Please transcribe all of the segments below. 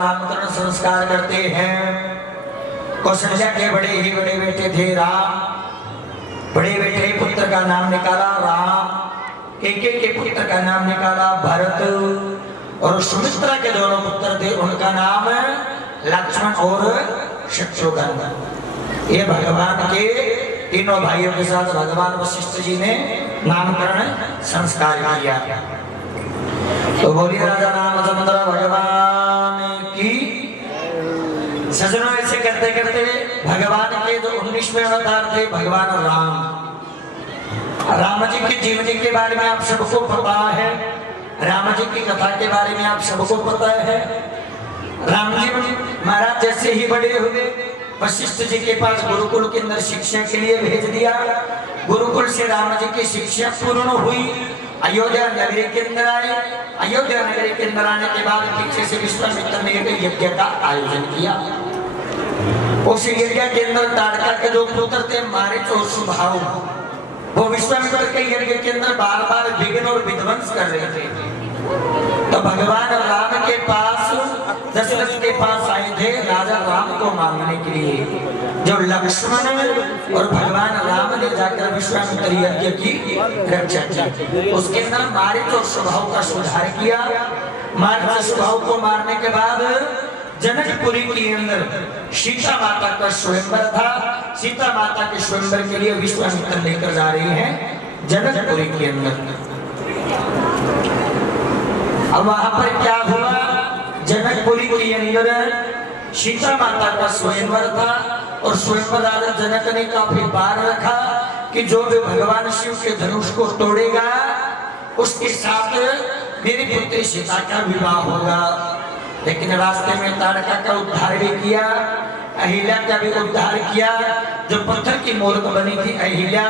नामकरण संस्कार करते हैं। कौशल्या के बड़े ही बड़े बेटे थे राम। बड़े बेटे पुत्र का नाम निकाला राम। केके के पुत्र का नाम निकाला भरत। और सुमित्रा के दोनों पुत्र थे, उनका नाम लक्ष्मण और शत्रुघ्न। ये भगवान के तीनों भाइयों के साथ भगवान वशिष्ठ जी ने नामकरण संस्कार किया। तो बोलिए राजा रामचंद्र भगवान की। सजनों, ऐसे करते करते भगवान के जो 19वें अवतार थे भगवान राम जी की जीवनी के बारे में आप सबको पता है। राम जी की कथा के बारे में आप सबको पता है। राम जी महाराज जैसे ही बड़े हुए वशिष्ठ जी के पास गुरुकुल के अंदर शिक्षा के लिए भेज दिया। गुरुकुल से राम जी की शिक्षा पूर्ण हुई। अयोध्या नगरी के अंदर आए। अयोध्या नगरी के अंदर आने के बाद पीछे से विश्वामित्र ने एक यज्ञ का आयोजन किया। उस यज्ञ के अंदर ताड़का के जो पुत्र थे मारीच और सुभाव, वो विश्वामित्र के यज्ञ के अंदर बार बार विघ्न और विध्वंस कर रहे थे। तो भगवान राम के पास दशरथ के पास आए थे राजा राम को मांगने के लिए। जो लक्ष्मण और भगवान राम ने जाकर विश्वामित्र यज्ञ की रक्षा की। उसके अंदर मारीच और सुभाव का सुधार किया। मारीच और सुभाव को मारने के बाद जनकपुरी के अंदर सीता माता का स्वयंवर था। सीता माता के स्वयंवर के लिए विश्वामित्र लेकर जा रही हैं जनकपुरी के अंदर। अब वहां पर क्या हुआ, जनकपुरी के अंदर सीता माता का स्वयंवर था और स्वयंवर राजा जनक ने काफी बार रखा कि जो भी भगवान शिव के धनुष को तोड़ेगा उसके साथ मेरी पुत्री सीता का विवाह होगा। लेकिन रास्ते में ताड़का का उद्धार भी किया, अहिल्या का भी उद्धार किया। जो पत्थर की मूर्त बनी थी अहिल्या,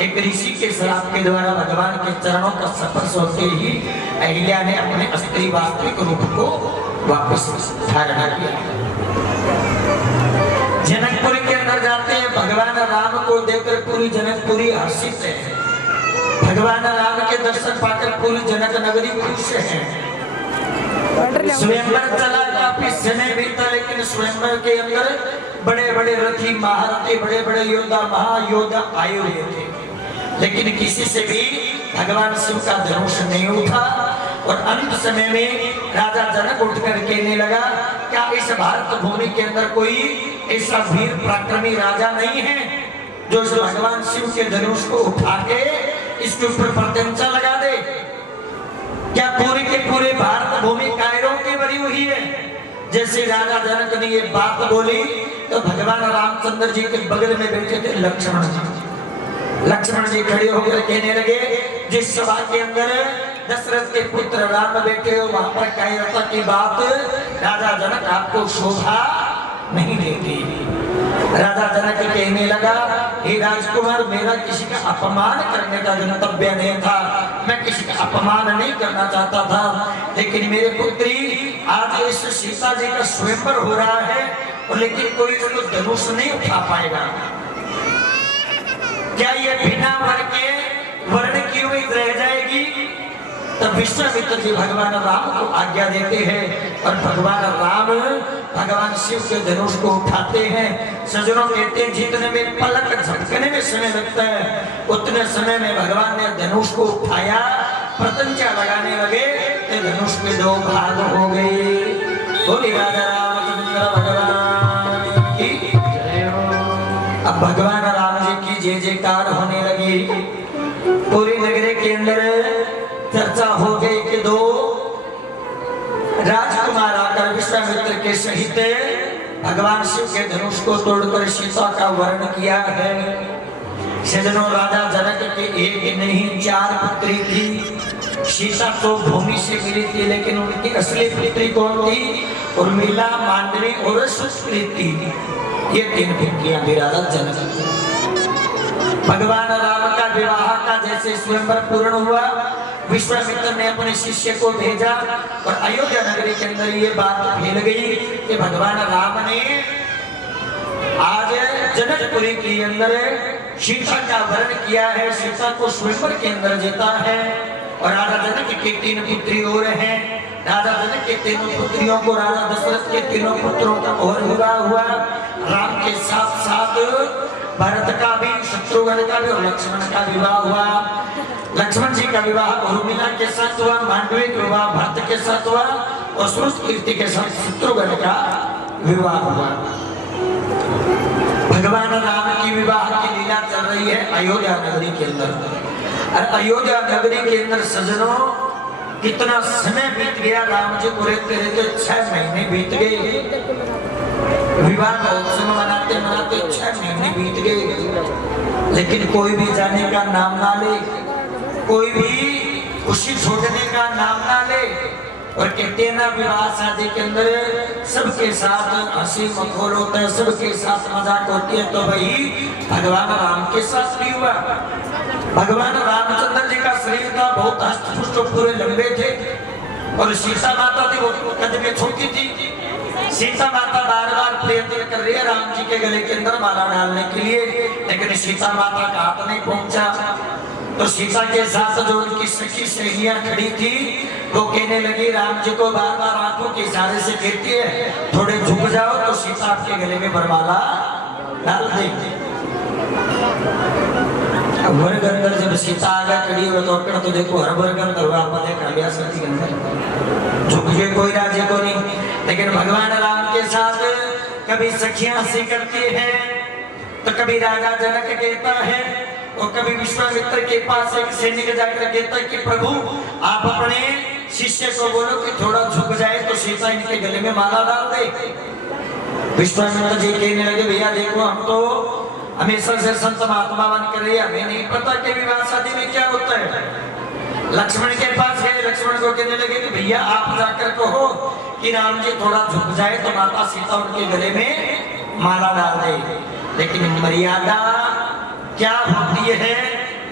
एक ऋषि के श्राप के द्वारा भगवान के चरणों का स्पर्श होते ही अहिल्या ने अपने स्त्री वास्तविक रूप को वापस धारण किया। जनकपुरी के अंदर जाते हैं, भगवान राम को देखकर पूरी जनकपुरी हर्षित है। भगवान राम के दर्शन पाकर पूरी जनक नगरी खुश है। स्वयंवर चला, काफी समय बीता, लेकिन स्वयंवर के अंदर बड़े बड़े रथी महारथी बड़े बड़े योद्धा महायोद्धा आए हुए थे, लेकिन किसी से भी भगवान शिव का धनुष नहीं उठा। और अंत समय में राजा जनक उठकर कहने लगा, क्या इस भारत भूमि के अंदर कोई ऐसा वीर पराक्रमी राजा नहीं है जो इस भगवान शिव के धनुष को उठा के इसके ऊपर प्रत्यंचा लगा दे? क्या पूरे के पूरे भारत भूमि कायरों की भरी हुई है? जैसे राजा जनक ने ये बात बोली तो भगवान रामचंद्र जी के बगल में बैठे थे लक्ष्मण जी। लक्ष्मण जी खड़े होकर कहने लगे, जिस सभा के अंदर दशरथ के पुत्र राम बैठे हो वहां पर कायरता की बात राजा जनक आपको शोभा नहीं देती। राजा जनक कहने लगा, हे राजकुमार, मेरा किसी का अपमान करने का गंतव्य नहीं था, मैं किसी का अपमान नहीं करना चाहता था, लेकिन मेरे पुत्री आज इस सीता जी का स्वयंवर हो रहा है और लेकिन कोई उसको धनुष नहीं उठा पाएगा। क्या ये बिना वर के वर्ण की हुई रह जाएगी? तब विश्वामित्र जी भगवान राम को आज्ञा देते हैं और भगवान राम भगवान शिव के धनुष को उठाते हैं। सजनों कहते हैं जितने में पलक झपकने में समय लगता है उतने समय में भगवान ने धनुष को उठाया, प्रत्यंचा लगाने लगे तो धनुष के दो भाग हो गए। बोली राजा रामचंद्र भगवान की जय हो। अब भगवान राम जी की जय जयकार होने लगी। पूरी नगरी के अंदर चर्चा हो गई कि दो राजकुमार आकर विश्वामित्र के सहित भगवान शिव के धनुष को तोड़कर सीता का वर्ण किया है। सजनों, राजा जनक के एक नहीं 4 पुत्री थी। सीता तो भूमि से मिली थी, लेकिन उनकी असली पुत्री कौन थी? उर्मिला, मांडवी और सुकृति। ये 3 पुत्रियां थी राजा जनक। भगवान राम का विवाह का जैसे स्वयंवर पूर्ण हुआ, विश्वामित्र ने अपने शिष्य को भेजा और अयोध्या नगरी के अंदर ये बात फैल गई कि भगवान राम ने आज जनकपुरी के अंदर सीता का वर्ण किया है, सीता को स्वयंवर के अंदर जीता है। और राजा जनक की 3 पुत्री और हैं। राजा जनक के तीनों पुत्रियों को, राजा दशरथ के तीनों पुत्रों का और विवाह हुआ। राम के साथ साथ भरत का भी, शत्रुघ्न का भी और लक्ष्मण का विवाह हुआ। लक्ष्मण जी का विवाह उर्मिला के साथ हुआ, मांडवी का विवाह भरत के साथ हुआ और श्रुतकीर्ति के साथ शत्रुघ्न का विवाह हुआ। भगवान राम की विवाह की लीला चल रही है अयोध्या नगरी के अंदर। और अयोध्या नगरी के अंदर सज्जनों कितना समय बीत गया, राम जी को रहते रहते 6 महीने बीत गए। विवाह महोत्सव मनाते मनाते 6 महीने बीत गए, लेकिन कोई भी जाने का नाम ना ले, कोई भी खुशी छोड़ने का नाम ना ले। और कहते हैं ना, विवाह शादी के अंदर सबके साथ हंसी मखौल होता है, सबके साथ मजाक होती है, तो वही भगवान राम के साथ भी हुआ। भगवान रामचंद्र जी का शरीर था बहुत हष्ट-पुष्ट, पूरे लंबे थे, और सीता माता थी वो कद में छोटी थी। सीता माता बार बार प्रयत्न कर रही है राम जी के गले के अंदर माला डालने के लिए, लेकिन सीता माता का हाथ नहीं पहुंचा। तो सीता के साथ जो उनकी सखी सहेलियां खड़ी थी वो कहने लगी, राम जी को बार बार आंखों के इशारे से कहती है थोड़े झुक जाओ तो सीता आपके गले में वरमाला डाल देगी। अंदर जब सीता आगे खड़ी हो तो देखो हर वर्गन करवा कर लिया सती के अंदर, झुक के कोई राजे को नहीं। लेकिन भगवान राम के साथ कभी सखियां हंसी करती है, तो कभी राजा जनक कहता है, और कभी विश्वामित्र के पास एक सैनिक जाकर कहता है कि प्रभु आप अपने शिष्य को बोलो कि थोड़ा झुक जाए तो सीता इनके गले में माला डाल दे। विश्वामित्र जी कहने लगे, भैया देखो हम तो हमेशा से संत महात्मा बन कर रहे, हमें नहीं पता कि विवाह शादी में क्या होता है। लक्ष्मण के पास गए, लक्ष्मण को कहने लगे कि भैया आप जाकर कहो कि राम जी थोड़ा झुक जाए तो माता सीता उनके गले में माला डाल दे। लेकिन मर्यादा क्या होती है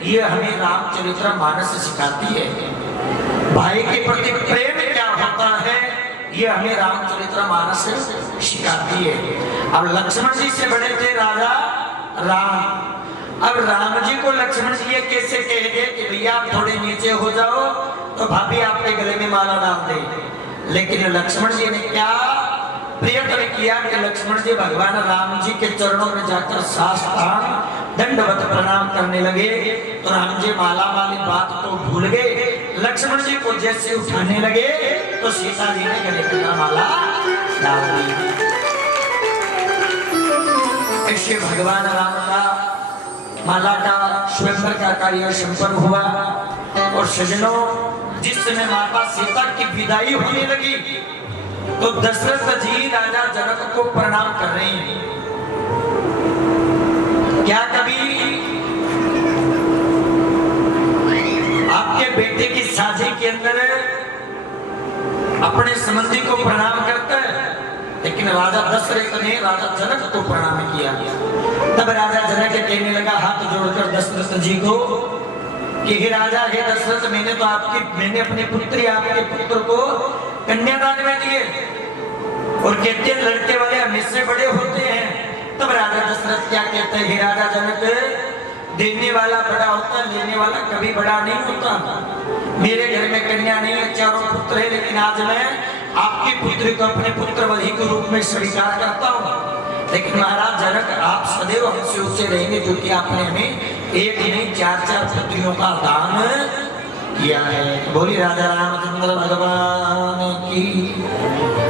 ये हमें रामचरितमानस सिखाती है। भाई के प्रति प्रेम क्या होता है ये हमें रामचरितमानस सिखाती है। अब लक्ष्मण जी से बड़े थे राजा राम। अब राम जी को लक्ष्मण जी ये कैसे कह गए कि भैया आप थोड़े नीचे हो जाओ तो भाभी आपके गले में माला डाल दे। लेकिन लक्ष्मण जी ने क्या प्रयत्न किया कि लक्ष्मण जी भगवान राम जी के चरणों में जाकर साष्टांग दंडवत प्रणाम करने लगे। तो राम जी माला वाली बात तो भूल गए, लक्ष्मण जी को जैसे उठाने लगे तो सीता जी ने गले में माला डाल दी। ऐसे भगवान राम का माला का स्वयंवर का कार्य संपन्न हुआ। और सज्जनों जिस समय माता सीता की विदाई होने लगी तो दशरथ जी राजा जनक को प्रणाम कर रहे हैं। क्या कभी आपके बेटे की शादी के अंदर अपने संबंधी को प्रणाम करता है? लेकिन राजा दशरथ ने राजा जनक को प्रणाम किया। तब राजा जनक कहने लगा हाथ जोड़कर दशरथ जी को कि हे राजा हे दशरथ, मैंने अपनी पुत्री आपके पुत्र को कन्यादान में दिए, और कहते हैं लड़के वाले हमेशा बड़े होते हैं। तब राजा दशरथ क्या कहते हैं, हे राजा जनक, देने वाला बड़ा होता है, लेने वाला कभी बड़ा नहीं होता। मेरे घर में कन्या नहीं है, चारों पुत्र है, लेकिन आज मैं आपकी पुत्री को अपने पुत्र वधि के रूप में स्वीकार करता हूँ। लेकिन महाराज जनक, आप सदैव हमसे ऊंचे रहेंगे क्योंकि आपने हमें एक नहीं 4-4 पुत्रियों का दान किया है। बोली राजा रामचंद्र भगवान की।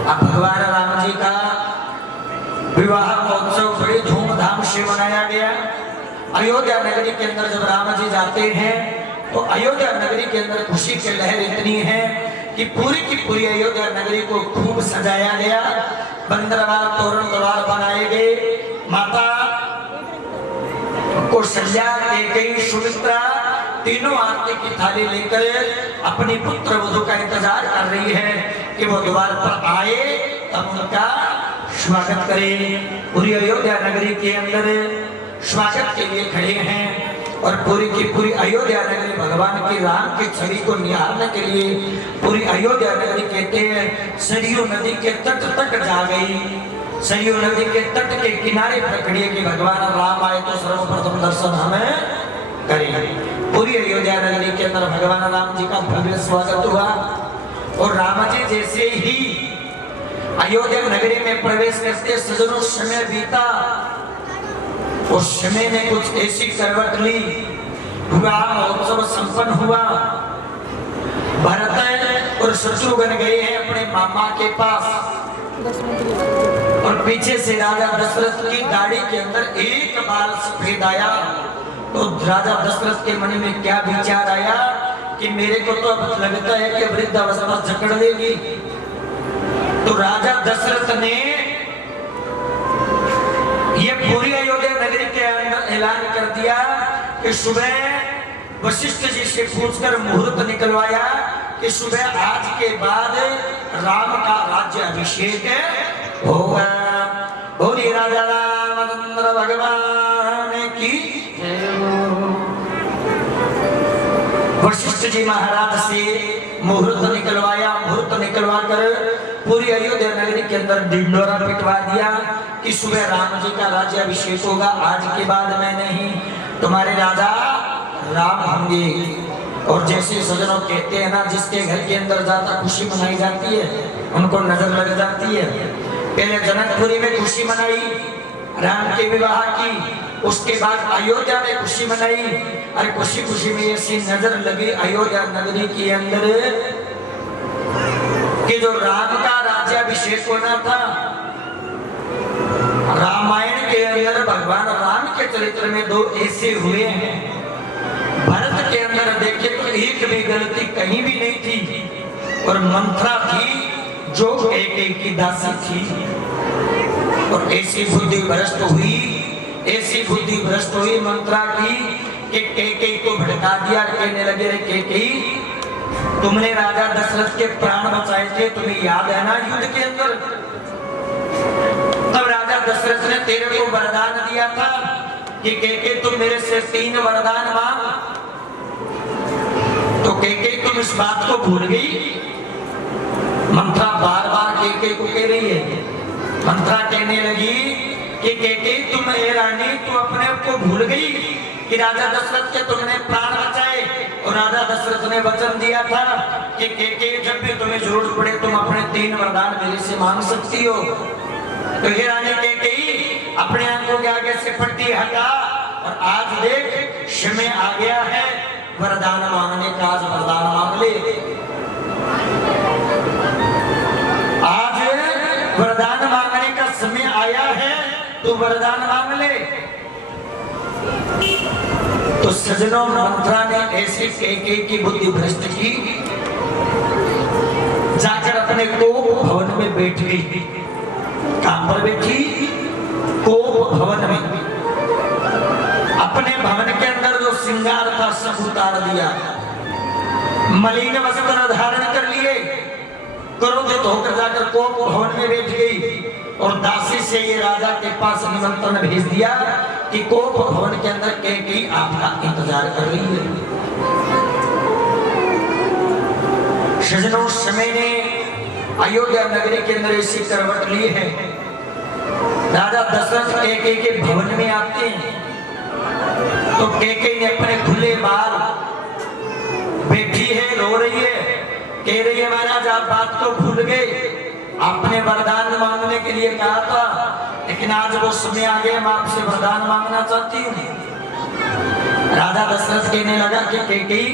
अब भगवान राम जी का विवाह महोत्सव बड़े धूमधाम से मनाया गया। अयोध्या नगरी के अंदर जब राम जी जाते हैं तो अयोध्या नगरी के अंदर खुशी की लहर इतनी है कि पूरी की पूरी अयोध्या नगरी को खूब सजाया गया। बंदरवार तोरण द्वार बनाए गए। माता कौशल्या, कैकेयी, सुमित्रा तीनों आरती की थाली लेकर अपनी पुत्र वधू का इंतजार कर रही है कि वो द्वार पर आए तब उनका स्वागत करें। पूरी अयोध्या नगरी के अंदर स्वागत के लिए खड़े हैं और पूरी की पूरी अयोध्या नगरी भगवान की राम की छवि को निहारने के लिए पूरी अयोध्या नगरी कहते हैं सरयू नदी के तट तक जा गई। सरयू नदी के तट के किनारे पर खड़ी है कि भगवान राम आए तो सर्वप्रथम दर्शन हमें करें। पूरी अयोध्या नगरी के अंदर भगवान राम जी का भव्य स्वागत हुआ। और राम जी जैसे ही अयोध्या नगरी में प्रवेश करते सजनों समय बीता। उस समय ने कुछ ऐसी करवट ली, विवाह महोत्सव संपन्न हुआ। भरत और शत्रुघ्न गए हैं अपने मामा के पास और पीछे से राजा दशरथ की गाड़ी के अंदर एक बाल सफेद आया। तो राजा दशरथ के मन में क्या विचार आया कि मेरे को तो अब लगता है कि वृद्धावस्था जकड़ लेगी। तो राजा दशरथ ने यह पूरी अयोध्या नगरी के अंदर ऐलान कर दिया कि सुबह वशिष्ठ जी से पूछकर मुहूर्त निकलवाया कि सुबह आज के बाद राम का राज्य अभिषेक होगा। बोलिए राजा रामचंद्र भगवान की। वशिष्ठ जी महाराज से मुहूर्त निकलवाया। मुहूर्त निकलवा कर पूरी अयोध्या नगरी के अंदर ढिंढोरा पिटवा दिया कि सुबह राम जी का राज्य अभिषेक होगा। आज के बाद मैं नहीं, तुम्हारे राजा राम होंगे। और जैसे सजनों कहते हैं ना, जिसके घर के अंदर ज्यादा खुशी मनाई जाती है उनको नजर लग जाती है। पहले जनकपुरी में खुशी मनाई राम के विवाह की, उसके बाद अयोध्या में खुशी मनाई। अरे खुशी खुशी में ऐसी नजर लगी अयोध्या नगरी के अंदर कि जो राम का राज्याभिषेक होना था, रामायण के अंदर भगवान राम के चरित्र में दो ऐसे हुए हैं। भरत के अंदर देखे तो एक भी गलती कहीं भी नहीं थी और मंत्रा थी जो एक की दासी थी। और ऐसी बुद्धि भ्रष्ट हुई, ऐसी बुद्धि भ्रष्ट हुई मंत्रा की कि कैकेयी को भड़का दिया। कहने लगे रे कैकेयी, तुमने राजा दशरथ के प्राण बचाए थे, तुम्हें याद है ना युद्ध के अंदर? तब राजा दशरथ ने तेरे को वरदान दिया था कि कैकेयी तुम मेरे से 3 वरदान मांग। तो कैकेयी तुम इस बात को भूल गई? मंत्रा बार बार कैकेयी को कह रही है। मंत्रा कहने लगी कि कैकेयी तुम रानी, तू अपने आप को भूल गई कि राजा दशरथ के तुमने प्राण बचाए। और राजा दशरथ ने वचन दिया था कि कैकेयी जब भी तुम्हें जरूरत पड़े तुम अपने 3 वरदान मेरे से मांग सकती हो। तो ये रानी कैकेयी अपने आंखों के आगे से पट्टी हटा और आज देख समय आ गया है वरदान मांगने का। आज वरदान मांग ले, आज वरदान मांगने का समय आया है, तू वरदान मांग ले। तो सजनों मंत्रा ने ऐसी कैकेयी की बुद्धि भ्रष्ट की, जाकर अपने कोप भवन में बैठ गई। कहां पर बैठी? कोप भवन में। अपने भवन के अंदर जो श्रृंगार था सब उतार दिया, मलिन वस्त्र धारण कर लिए, क्रोधित होकर जाकर कोप भवन में बैठ गई। और दासी से ये राजा के पास निमंत्रण भेज दिया कि कोप भवन के अंदर कैकेयी आपका इंतजार कर रही है। सजनों समय ने अयोध्या नगरी के अंदर ऐसी करवट ली है। राजा दशरथ कैकेयी के भवन में आते हैं तो कैकेयी ने अपने खुले बाल, बैठी है, रो रही है, कह रही है महाराज आप बात को भूल गए, आपने वरदान मांगने के लिए कहा था, लेकिन आज वो समय आ गया, मैं आपसे वरदान मांगना चाहती हूँ। राजा दशरथ कहने लगा कि कैकेयी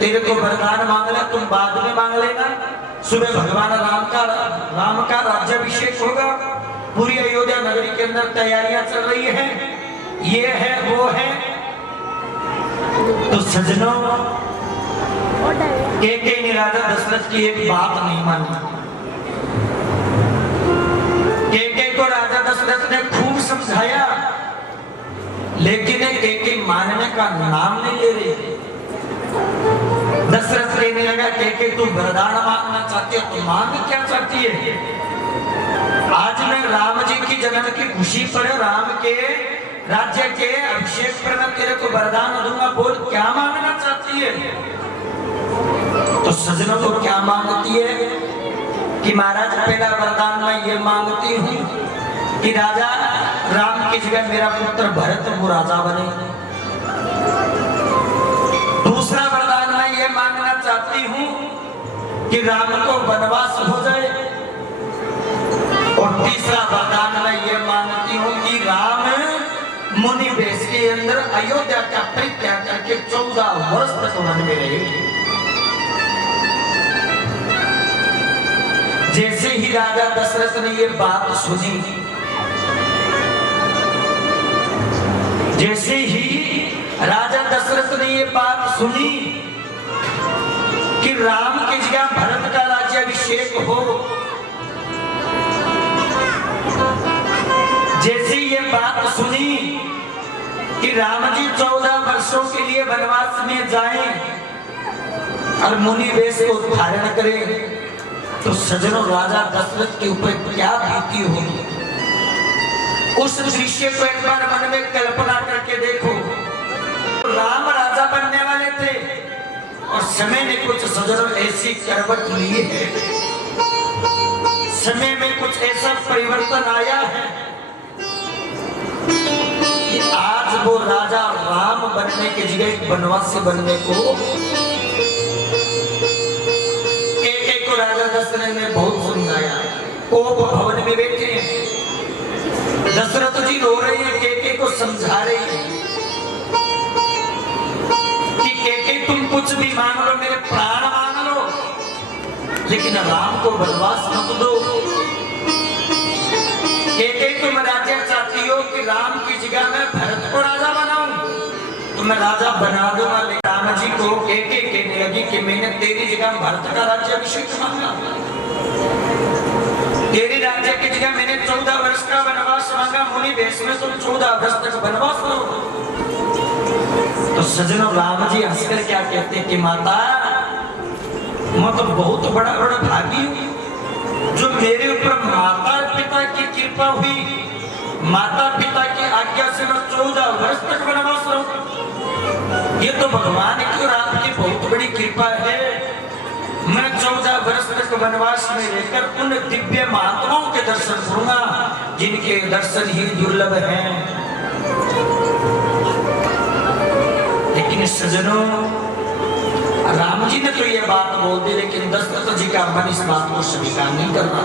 तेरे को वरदान मांगना तुम बाद में मांग लेना, सुबह भगवान राम का राज्याभिषेक होगा। पूरी अयोध्या नगरी के अंदर तैयारियां चल रही है, ये है वो है। तो सजनों कैकेयी ने राजा दशरथ की एक बात नहीं मानी। कैकेयी को राजा दशरथ ने खूब समझाया, लेकिन कैकेयी मानने का नाम नहीं ले रही। दशरथ कहने लगा कैकेयी तू वरदान मांगना चाहती है तो मांग क्या चाहती है? आज मैं राम जी की जन्म की खुशी पर, राम के राज्य के अभिषेक पर मैं तेरे को वरदान दूंगा, बोल क्या मांगना चाहती है? तो सजनों को क्या मांगती है कि महाराज पहला वरदान मैं ये मांगती हूँ कि राजा राम की जगह मेरा पुत्र भरत वो राजा बने। दूसरा वरदान मैं ये मांगना चाहती हूँ कि राम को वनवास हो जाए, और तीसरा वरदान मैं ये मानती हूं कि राम मुनि वेश के अंदर अयोध्या का परित्याग करके 14 वर्ष तक वन में रहे। जैसे ही राजा दशरथ ने ये बात सुनी, जैसे ही राजा दशरथ ने ये बात सुनी कि राम की जगह भरत का राज्याभिषेक हो, जैसे ये बात सुनी कि राम जी 14 वर्षों के लिए वनवास में जाएं और मुनि वेश को धारण करें, तो सजनों राजा दशरथ के ऊपर क्या बीती होगी। उस दृश्य को एक बार मन में कल्पना करके देखो। राम राजा बनने वाले थे और समय ने कुछ सजनों ऐसी करवट ली है, समय में कुछ ऐसा परिवर्तन आया है कि आज वो राजा राम बनने की जगह वनवासी बनने को राजा दशरथ ने बहुत समझाया। कोप भवन में बैठे हैं, दशरथ जी रो रहे हैं, केके को समझा रहे हैं कि केके तुम कुछ भी मांग लो, मेरे प्राण मांग लो, लेकिन राम को वनवास मत दो। केके तुम राजा चाहती हो कि राम की जगह मैं भरत को राजा बनाऊं, तो मैं राजा बना दूंगा। राम जी को केके कहने लगी कि मैंने तेरी जगह भरत का राज्याभिषेक मांगा, तेरी राज्य की जगह मैंने 14 वर्ष का वनवास मांगा, मुनि वेश में तुम 14 वर्ष तक वनवास लो। तो सजनों राम जी हंसकर क्या कहते हैं कि माता मैं तो बहुत बड़ा भागी हूं जो मेरे ऊपर माता पिता की कृपा हुई, माता पिता की आज्ञा से मैं 14 वर्ष तक वनवास रहूं। ये तो भगवान की और आपकी बहुत बड़ी कृपा है। मैं 14 वर्ष तक वनवास में रहकर उन दिव्य महात्माओं के दर्शन करूंगा जिनके दर्शन ही दुर्लभ हैं। लेकिन सजनों राम जी ने तो ये बात बोल दी, लेकिन दशरथ जी का मन इस बात को स्वीकार नहीं कर रहा।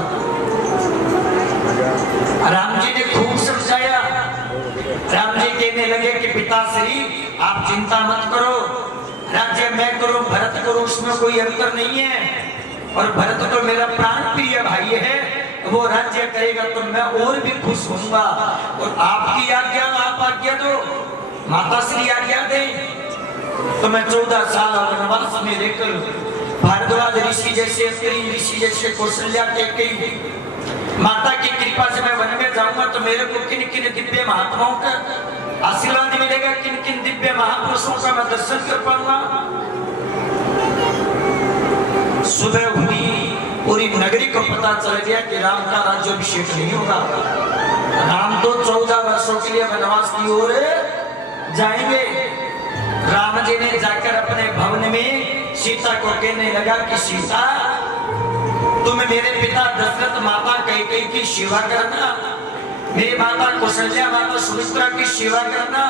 राम जी ने खूब समझाया। राम जी कहने लगे कि पिताश्री आप चिंता मत करो, राज्य मैं करूं भरत करूं उसमें कोई अंतर नहीं है, और भरत तो मेरा प्राण प्रिय भाई है, वो राज्य करेगा तो मैं और भी खुश होऊंगा। और आपकी आज्ञा, आप आज्ञा दो, माताश्री आज्ञा दे, तो मैं 14 साल वनवास में रहकर भारद्वाज ऋषि जैसे, अत्रि ऋषि जैसे, कौशल्या के माता की कृपा से मैं वन में जाऊंगा तो मेरे को किन किन दिव्य महात्माओं का आशीर्वाद मिलेगा, किन किन दिव्य महापुरुषों का मैं दर्शन कर पाऊंगा। सुबह हुई, पूरी नगरी को पता चल गया कि राम का राज्याभिषेक नहीं होगा। राम तो 14 वर्षों के लिए वनवास की ओर जाएंगे। राम जी ने जाकर अपने भवन में सीता को कहने लगा कि सीता तुम मेरे पिता दशरथ माता कैकेयी की सेवा करना, मेरी माता कौशल्या माता सुमित्रा की सेवा करना,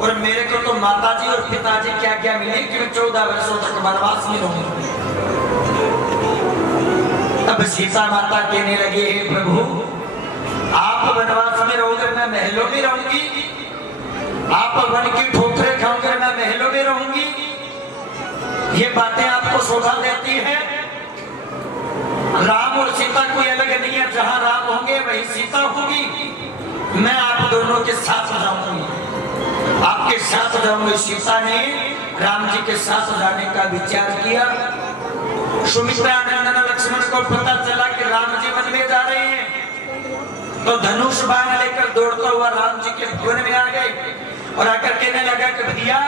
और मेरे को तो माताजी और पिताजी क्या क्या मिले कि मैं 14 वर्षों तक वनवास में रहूंगी। तब सीता माता कहने लगे हे प्रभु आप वनवास में रहोगे मैं महलों में रहूंगी, आप वन की ठोकरें खाऊंगे मैं महलों में रहूंगी, ये बातें आपको शोभा देती है। राम और सीता कोई अलग नहीं है, जहां राम होंगे वही सीता होगी, मैं आप दोनों के साथ जाऊंगी, आपके साथ जाऊंगी। सीता ने राम जी के साथ जाने का विचार किया। सुमित्रा नंदन लक्ष्मण को पता चला कि राम जी वन में जा रहे हैं, तो धनुष बाण लेकर दौड़ता हुआ राम जी के भवन में आ गए और आकर कहने लगा कि भैया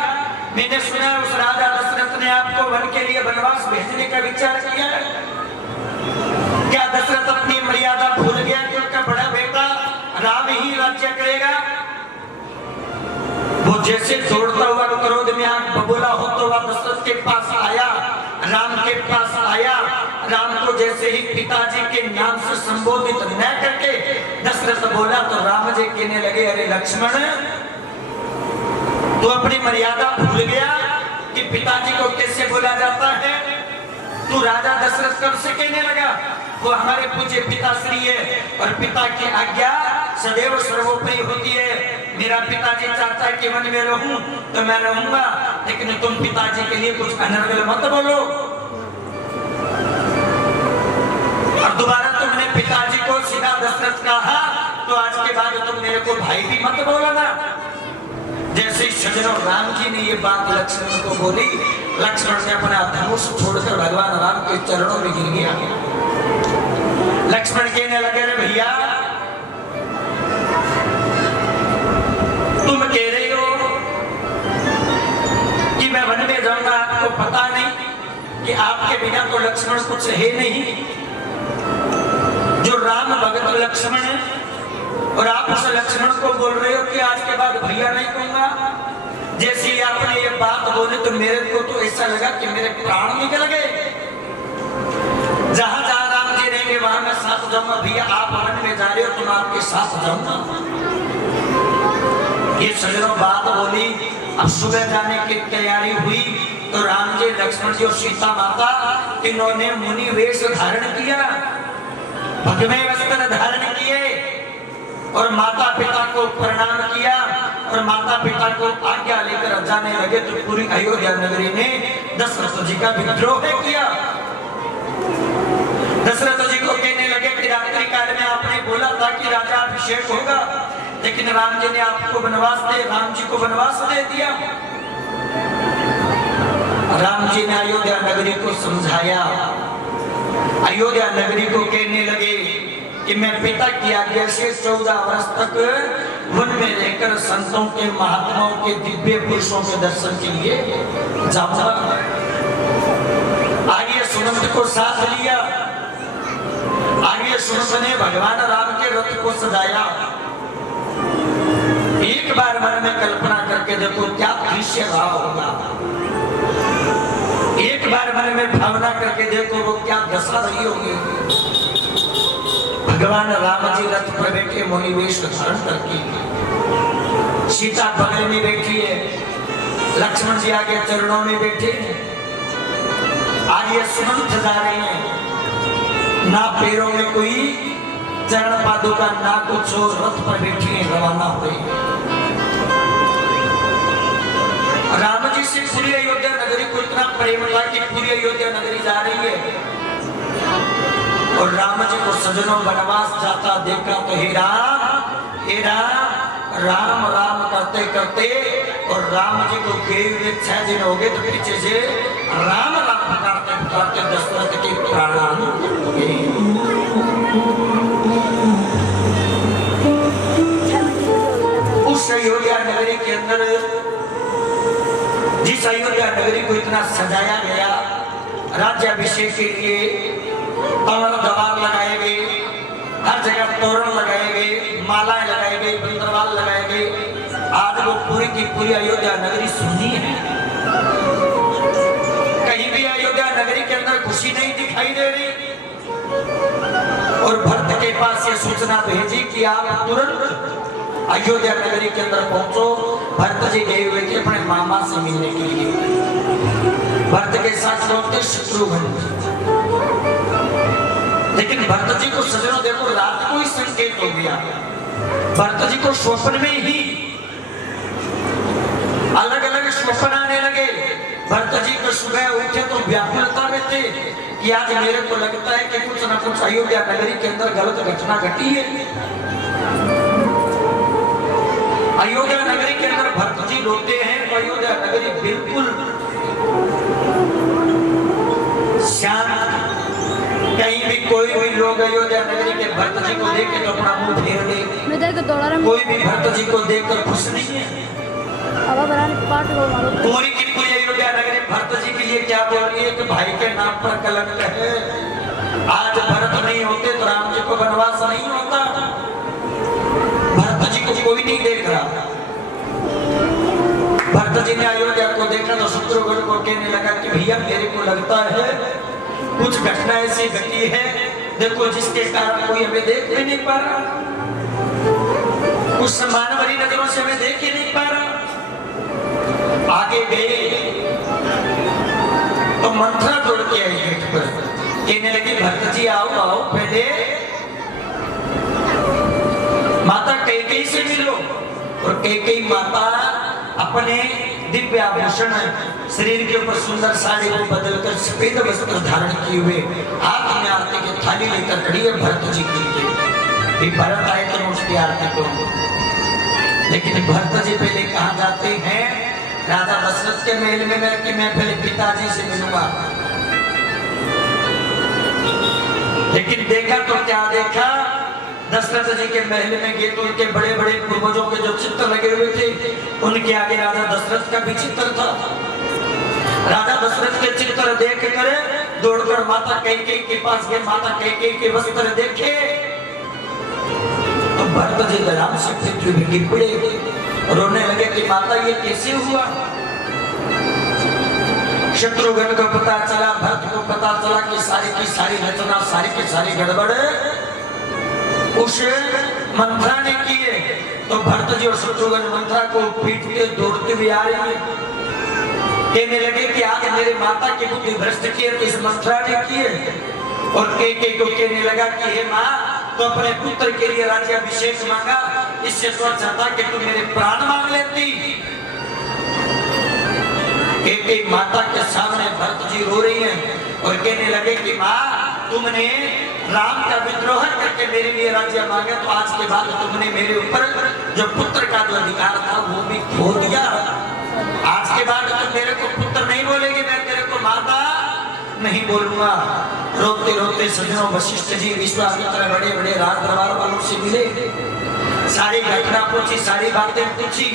मैंने सुना उस राजा दशरथ ने आपको वन के लिए वनवास भेजने का विचार किया है। क्या दशरथ अपनी मर्यादा भूल गया कि उनका बड़ा बेटा राम ही राज्य करेगा? वो जैसे दौड़ता हुआ क्रोध में आग बबूला होता हुआ दशरथ के पास आया, राम के पास आया। राम को जैसे ही पिताजी के नाम से संबोधित न करके दशरथ बोला तो राम जी कहने लगे अरे लक्ष्मण तो अपनी मर्यादा भूल गया कि पिताजी को कैसे बोला जाता है। तू राजा दशरथ कब से कहने लगा? वो हमारे पूज्य पिताश्री है और पिता की आज्ञा सदैव सर्वोपरि होती है। मेरा पिताजी चाहता है कि वन में रहूं तो मैं रहूंगा, लेकिन तुम पिताजी के लिए कुछ अनर्गल मत बोलो। और दोबारा तुमने पिताजी को सीधा दशरथ कहा तो आज के बाद तुम मेरे को भाई भी मत बोलना। जैसे ही सज्जनों राम जी ने ये बात लक्ष्मण को बोली, लक्ष्मण ने अपना धनुष छोड़कर भगवान राम के चरणों में गिर गया। लक्ष्मण कहने लगे, रे भैया तुम कह रहे हो कि मैं वन में जाऊंगा, आपको पता नहीं कि आपके बिना तो लक्ष्मण कुछ है नहीं। जो राम भगत लक्ष्मण है और आप उस लक्ष्मण को बोल रहे हो कि आज के बाद भैया नहीं कहूंगा। जैसे ही आपने ये बात बोली तो मेरे को तो ऐसा लगा कि मेरे प्राण निकल गए। जहां जहां राम जी रहेंगे वहां मैं साथ जाऊंगा। भैया आप वन में जा रहे हो तो मैं आपके साथ जाऊंगा। ये सज्जनों बात बोली। अब सुबह जाने की तैयारी हुई तो राम जी, लक्ष्मण जी और सीता माता इन्होंने मुनि वेश धारण किया, भगवे वस्त्र धारण किए और माता पिता को प्रणाम किया और माता पिता को आज्ञा लेकर जाने लगे। तो पूरी अयोध्या नगरी ने दशरथ जी का विद्रोह किया। दशरथ जी को कहने लगे कि रात्रि काल में आपने बोला था कि राजा अभिषेक होगा, लेकिन राम जी ने आपको राम जी को वनवास दे दिया। राम जी ने अयोध्या नगरी को समझाया। अयोध्या नगरी को कहने लगे कि मैं पिता की आज्ञा से 14 वर्ष तक वन में रहकर संतों के, महात्माओं के, दिव्य पुरुषों के दर्शन के लिए जाऊंगा। आगे सुनंद को साथ लिया। आगे सुनंद ने भगवान राम के रथ को सजाया। एक बार मन में कल्पना करके देखो क्या दृश्य रहा होगा। एक बार मन में भावना करके देखो वो क्या दशा रही होगी। भगवान राम जी रथ पर बैठे, मुनि वेश धारण करके, सीता बगल में बैठी है, लक्ष्मण जी आगे चरणों में बैठे हैं, आगे सुमंत जा रहे हैं, ना पैरों में कोई चरण पादुका ना कुछ, रथ पर बैठे हैं, रवाना हुए। राम जी से पूरी अयोध्या नगरी को इतना प्रेम था कि पूरी अयोध्या नगरी जा रही है और राम जी को सजनों वनवास जाता देखा तो हे राम राम राम करते करते और राम जी को गए हुए 6 दिन हो गए तो पीछे से राम राम पुकारते पुकारते दशरथ के प्राण हो गए। उस अयोध्या नगरी के अंदर, जिस अयोध्या नगरी को इतना सजाया गया राज्याभिषेक के लिए, कमल दबार लगाए गए, हर जगह तोरण लगाए गए, मालाएं लगाई गई, बंदरवाल लगाए गए। आज वो पूरी की पूरी अयोध्या नगरी सुनी है। कहीं भी अयोध्या नगरी के अंदर खुशी नहीं दिखाई दे रही। और भरत के पास ये सूचना भेजी कि आप तुरंत अयोध्या नगरी के अंदर पहुंचो। भरत जी गए हुए थे अपने मामा से मिलने के लिए। भरत के साथ लोग थे शत्रुघ्न, लेकिन भरत जी को सजनों देखो रात को ही संकेत हो गया। भरत जी को स्वप्न में ही अलग अलग स्वप्न आने लगे। भरत जी को सुबह उठे तो व्याकुलता में थे कि आज मेरे को लगता है कि कुछ न कुछ अयोध्या नगरी के अंदर गलत घटना घटी है। अयोध्या नगरी के अंदर भरत जी रोते हैं तो अयोध्या नगरी बिल्कुल शांत। कहीं भी कोई भी लोग अयोध्या नगरी के भरत जी को देख के तो अपना मुंह फेर ले। कोई भी भरत जी को देखकर खुश नहीं है। पूरी की पूरी अयोध्या नगरी भरत जी के लिए क्या बोल रही है कि भाई के नाम पर कलंक है। आज भरत नहीं होते तो राम जी को वनवास नहीं होता। भरत जी को कोई नहीं देख रहा। भरत जी ने अयोध्या को देखा तो शत्रुघ्न को कहने लगा कि भैया मेरे को लगता है कुछ घटना ऐसी घटी है, देखो जिसके कारण कोई हमें देख भी नहीं पा रहा, कुछ सम्मान भरी नजरों से हमें देख ही नहीं पा रहा। आगे गए तो मंत्रा जोड़ के आई गेट पर, कहने लगी भक्त जी आओ आओ, पहले माता कैकेयी से मिलो। और कैकेयी माता अपने दिव्य आभूषण शरीर के ऊपर सुंदर साड़ी को बदलकर सफेद वस्त्र धारण किए हुए हाथ में आरती की थाली लेकर खड़ी है भरत जी के लिए। भरत आए तो उसकी आरती करूं, लेकिन भरत जी पहले कहाँ जाते हैं? राजा दशरथ के महल में कि मैं पहले पिताजी से मिलूंगा। लेकिन देखा तो क्या देखा? दशरथ जी के महल में गए तो उनके बड़े बड़े पूर्वजों के जो चित्र लगे हुए थे, उनके आगे राजा दशरथ का भी चित्र था। राजा दशरथ के चित्र देख कर दौड़कर माता कैकेयी के पास गए। माता कैकेयी के वस्त्र देखे तो भरत जी आराम से पृथ्वी में गिर पड़े, रोने लगे कि माता ये कैसे हुआ? शत्रुघ्न को पता चला, भरत को पता चला कि सारी की सारी रचना, सारी की सारी गड़बड़ उस मंत्रा ने की है। तो भरत जी और शत्रुघ्न मंत्रा को पीटते दौड़ते हुए आ रही है। कहने लगे कि आज मेरे माता की बुद्धि भ्रष्ट की है, इस मंत्रा ने की है। और कैकेयी को कहने लगा कि हे माँ, तो अपने पुत्र के लिए राज्याभिषेक मांगा, इससे तो अच्छा था कि तू मेरे प्राण मांग लेती। कैकेयी माता के सामने भरत जी रो रही हैं और कहने लगे कि माँ, तुमने राम का विद्रोह करके मेरे लिए राज्य मांगा, तो आज के बाद तुमने मेरे ऊपर जो पुत्र का जो अधिकार था वो भी खो दिया। आज के बाद तुम मेरे को पुत्र नहीं बोलेगी, मैं तेरे को माता नहीं बोलूंगा। रोते रोते सज्जनों वशिष्ठ जी, विश्वामित्र बड़े बड़े राज दरबार वालों से मिले, सारी घटना पूछी, सारी बातें पूछी।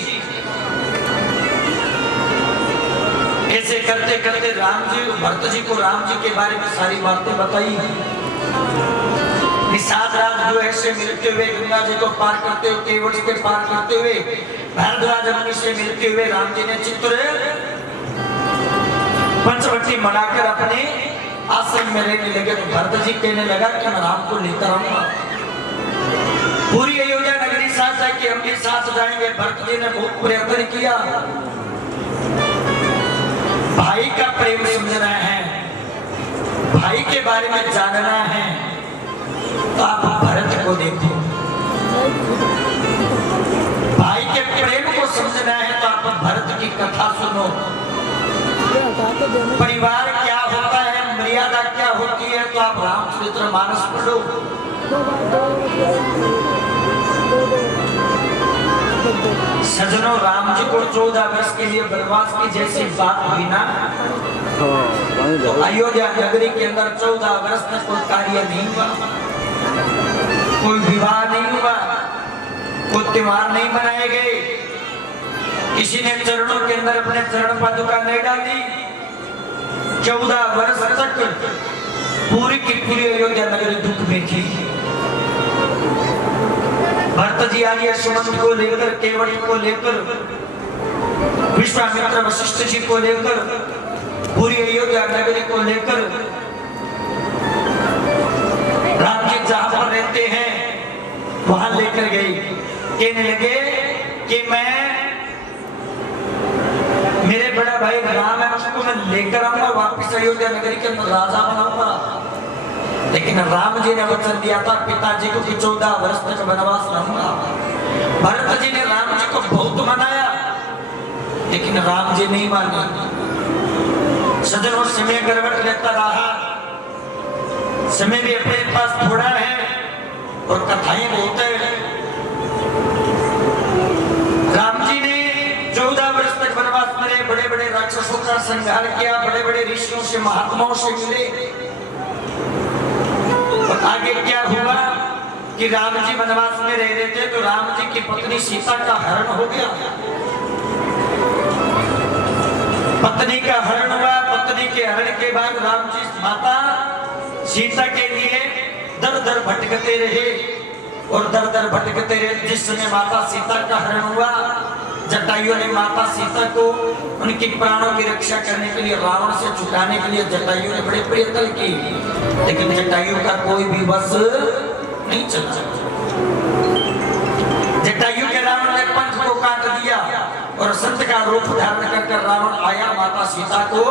ऐसे करते करते राम जी भरत जी को राम जी के बारे में सारी बातें बताई। निषाद राज जो से मिलते हुए गंगा जी को पार करते हुए, केवट के पार करते हुए, भरद्वाज मुनि से मिलते हुए राम जी ने चित्र पंचवटी मनाकर अपने आश्रम में रहने लगे। तो भरत जी कहने लगा कि मैं राम को लेकर आऊंगा, पूरी अयोध्या नगरी साथ है कि हम भी साथ जाएंगे। भरत जी ने बहुत प्रयत्न किया, भाई का प्रेम समझना है, भाई के बारे में जानना है, तो आप भरत को देखो। भाई के प्रेम को समझना है तो आप भरत की कथा सुनो। परिवार क्या होता है, मर्यादा क्या होती है, तो आप रामचरितमानस पढ़ो। सजनों, राम जी को 14 वर्ष के लिए वनवास की जैसी बात हुई ना, तो अयोध्या नगरी के अंदर 14 वर्ष तक कोई कार्य नहीं हुआ, कोई विवाह नहीं हुआ, कोई त्योहार नहीं मनाए गए, किसी ने चरणों के अंदर अपने चरण पादुका नहीं डाली। 14 वर्ष तक पूरी की पूरी अयोध्या नगरी दुख में थी। भरत जी आगे सुमंत को लेकर, केवट को लेकर, विश्वामित्र वशिष्ठ जी को लेकर, पूरी अयोध्या नगरी को लेकर राम जी जहां पर रहते हैं वहां लेकर गई। कहने लगे कि मैं, मेरे बड़ा भाई राम है, उसको मैं लेकर आऊंगा वापिस अयोध्या नगरी के अंदर राजा बनाऊंगा। लेकिन राम जी ने वचन दिया था पिताजी को कि 14 वर्ष तक वनवास रहूंगा। भरत जी ने राम जी को बहुत मनाया, लेकिन राम जी नहीं माने। सजनों, समय गड़बड़ रहता रहा, समय भी अपने पास थोड़ा है और कथाएं बहुत है। राम जी ने 14 वर्ष तक वनवास में रहे, बड़े बड़े राक्षसों का संहार किया, बड़े बड़े ऋषियों से, महात्माओं से मिले। आगे क्या हुआ कि राम जी वनवास में रह रहे थे तो राम जी की पत्नी सीता का हरण हो गया। पत्नी का हरण हुआ। पत्नी के हरण के बाद राम जी माता सीता के लिए दर दर भटकते रहे और दर दर भटकते रहे। जिस समय माता सीता का हरण हुआ, जटायु ने माता सीता को उनकी प्राणों की रक्षा करने के लिए, रावण से छुड़ाने के लिए जटायु ने बड़े प्रयत्न किए, लेकिन जटायु का कोई भी वश नहीं चला। जटायु के रावण ने पंख को काट दिया और संत का रूप धारण कर रावण आया, माता सीता को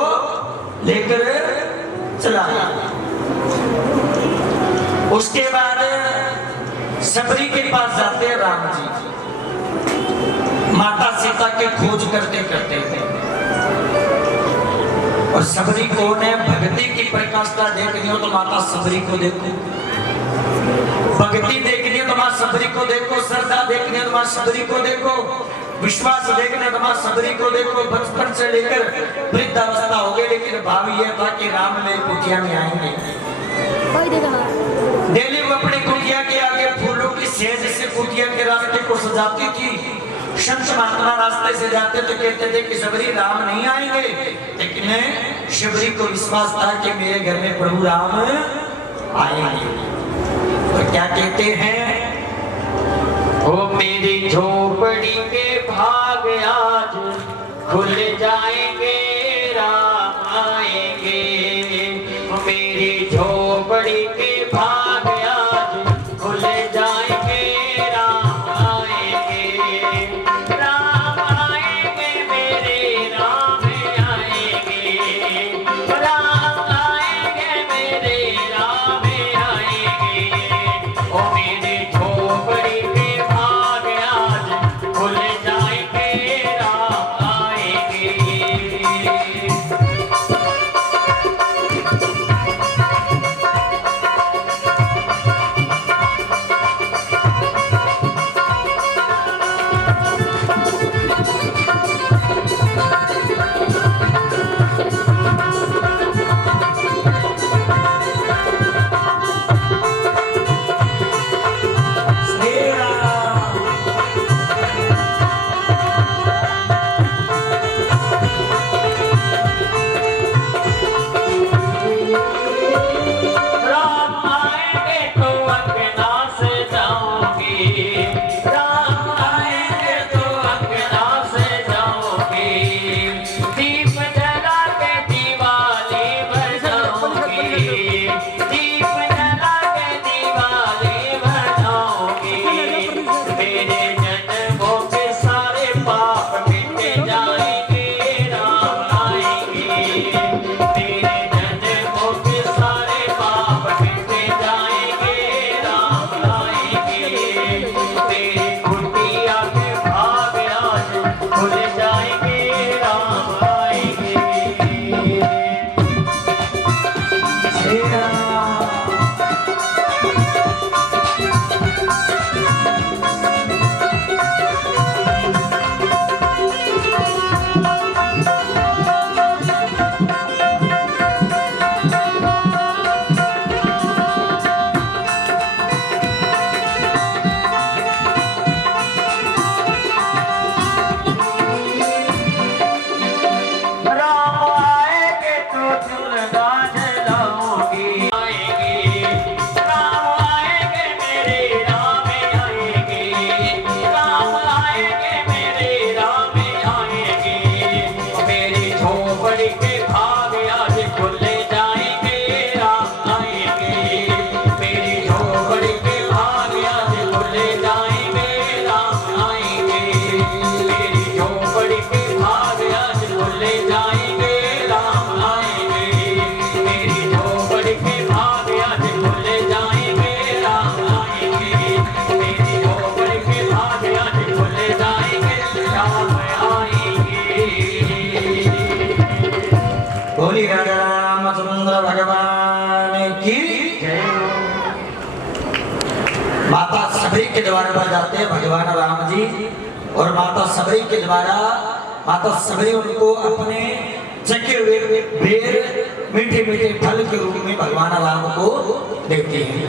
लेकर चला गया। उसके बाद सबरी के पास जाते हैं राम जी, माता सीता की खोज करते करते थे। और सबरी को ने भक्ति की प्रकाष्ठा देखनी हो तो माता सबरी को देखो, भक्ति देखनी है तो मां सबरी को देखो, श्रद्धा देखनी है तो मां सबरी को देखो, विश्वास देखने तो मां सबरी को देखो। बचपन से लेकर वृद्धावस्था हो गई, लेकिन भाव यह था कि राम मेरी कुटिया में आएंगे। डेली वो अपनी कुटिया के आगे फूलों की सेज से कुटिया के रास्ते को सजाती थी। संत महात्मा रास्ते से जाते तो कहते थे कि सबरी राम नहीं आएंगे, लेकिन सबरी को विश्वास था कि मेरे घर में प्रभु राम आएंगे। तो क्या कहते हैं, ओ मेरी झोपड़ी के भाग आज खुल जाएंगे, राम आएंगे। ओ मेरी झोपड़ी के भाग आज खुल जाएंगे, राम आएंगे। राम आएंगे मेरे राम आएंगे, राम आएंगे मेरे राम आएंगे। ओ मेरी झोपड़ी के भाग आज खुल जाएंगे, राम आएंगे। राम आएंगे तो अंगना से जाओगी, राम आएंगे तो अंगना से जाओगी। दीप जला के दिवाली बजाओगी, दीप जला के दिवाली बजाओगी। मेरे जन्मों के सारे पाप मिट जाएंगे, राम आएंगे। मेरे जन्मों के सारे पाप मिट जाएंगे, राम आएंगे। तेरी कुटिया के भाग आज खुल जाएंगे, राम आएंगे। श्री राम। राम आएंगे तो चुनगा जलाओगी, आएंगे। राम आएंगे मेरे राम आएंगे, राम आएंगे मेरे राम आएंगे। मेरी झोपड़ी के भाग आज खुल जाएंगे, राम आएंगे। मेरी झोपड़ी के भाग आज खुल जाएंगे, राम आएंगे। मेरी झोपड़ी के भाग आज खुल जाएंगे, राम आएंगे। मेरी झोपड़ी के भाग आज खुल जाएंगे, राम आएंगे। मेरी झोपड़ी के भाग आज खुल जाएंगे, राम आएंगे। बोली रामचंद्र भगवान की जय। माता सबरी के द्वार पर जाते हैं भगवान राम जी, और माता सबरी के द्वारा माता सबरी उनको अपने चखे हुए बेर मीठे मीठे फल के रूप में भगवान राम को देते हैं।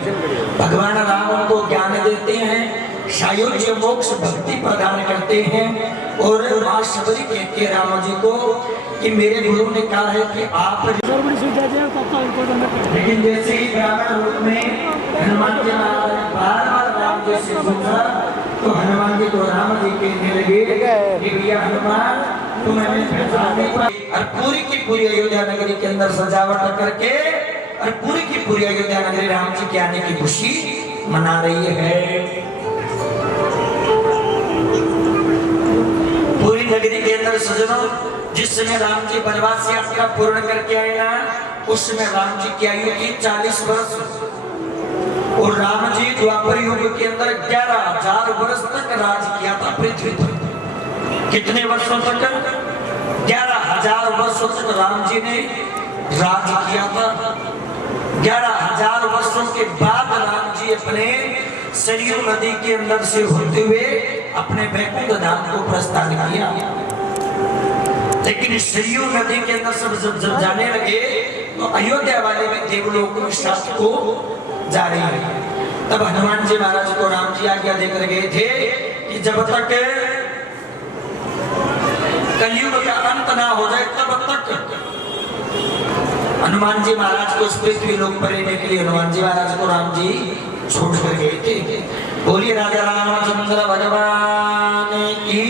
भगवान राम उनको ज्ञान देते हैं, सायुज्य मोक्ष भक्ति प्रदान करते हैं। और माँ सबरी कहती है राम जी को कि मेरे गुरु ने कहा है कि आप, लेकिन जैसे ही ब्राह्मण रूप में हनुमान जी महाराज ने बार बार राम जी से पूछा तो हनुमान जी को राम जी कहने लगे कि भैया हनुमान तुम हमें पहचान नहीं पाए। और पूरी की पूरी अयोध्या नगरी के अंदर सजावट करके और पूरी की पूरी अयोध्या नगरी राम जी के आने की खुशी मना रही है। पूरी नगरी के अंदर सजनों जिस जिस समय राम जी वनवास यात्रा पूर्ण करके आए ना, उस समय राम जी की आयु थी 40 वर्ष और राम जी द्वापर युग के अंदर 11,000 वर्ष तक राज किया था पृथ्वी पर। कितने वर्षों तक? 11,000 वर्षों तक राम जी ने राज किया था। 11,000 वर्षों के बाद राम जी अपने सरयू नदी के अंदर से होते हुए अपने वैकुंठ धाम को प्रस्थान किया। लेकिन सरयू नदी के अंदर सब जब जाने लगे तो अयोध्या वाले में देवलोक में शास्त्र को जा रही है। तब हनुमान जी महाराज को राम जी आज्ञा देकर गए थे कि जब तक कलयुग का अंत ना हो जाए तब तक हनुमान जी महाराज को पृथ्वी लोक पर रहने के लिए हनुमान जी महाराज को राम जी छोड़ कर गए थे। बोलिए राजा रामचंद्र भगवान की।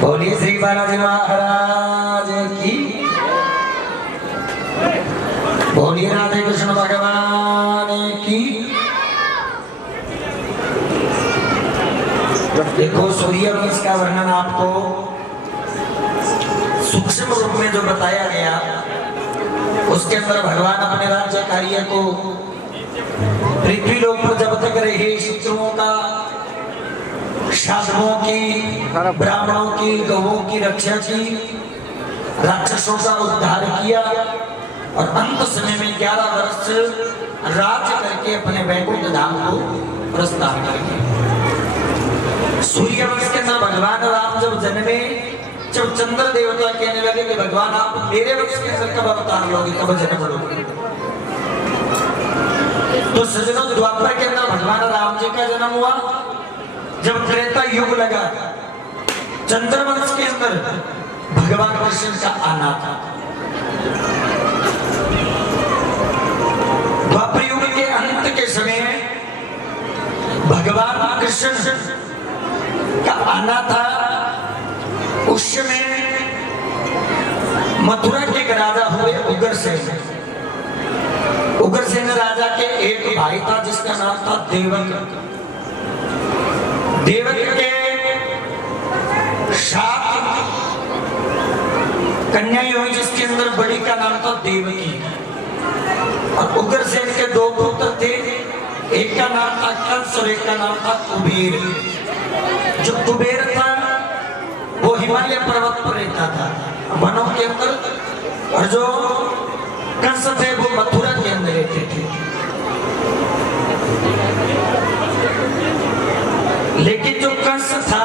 बोलिए श्री बालाजी महाराज की। बोलिए राधे कृष्ण भगवान की। देखो सूर्यवंश का वर्णन आपको सूक्ष्म रूप में जो बताया गया, उसके अंदर भगवान अपने राज्य कार्य को पृथ्वी लोक पर जब तक रहे शत्रुओं का, साधुओं की, ब्राह्मणों की, गौओं की रक्षा की, राक्षसों का उद्धार किया और अंत समय में 11 वर्ष राज करके अपने वैकुंठ धाम को प्रस्थान करेंगे। सूर्यवंश के अंदर भगवान राम जब जन्मे, जब चंद्र देवता कहने लगे कि भगवान आप मेरे वंश के अंदर कब अवतार लोगे, कब जन्म लोगे, तो सजनों द्वापर के अंदर भगवान राम जी का जन्म हुआ। जब त्रेता युग लगा, चंद्रवंश के अंदर भगवान कृष्ण का आना था। द्वापर युग के अंत के समय भगवान कृष्ण का आना था। उस समय मथुरा के एक राजा हुए उग्रसेन। उग्रसेन राजा के एक भाई था जिसका नाम था देवक। देवक के 7 कन्याएं हुई, जिसके अंदर बड़ी का नाम था देवकी। और उग्रसेन के 2 पुत्र थे, एक का नाम था कंस और एक का नाम था कुबेर। जो कुबेर था वो हिमालय पर्वत पर रहता था वनों के अंदर, और जो कंस थे वो मथुरा के अंदर रहते थे। लेकिन जो कंस था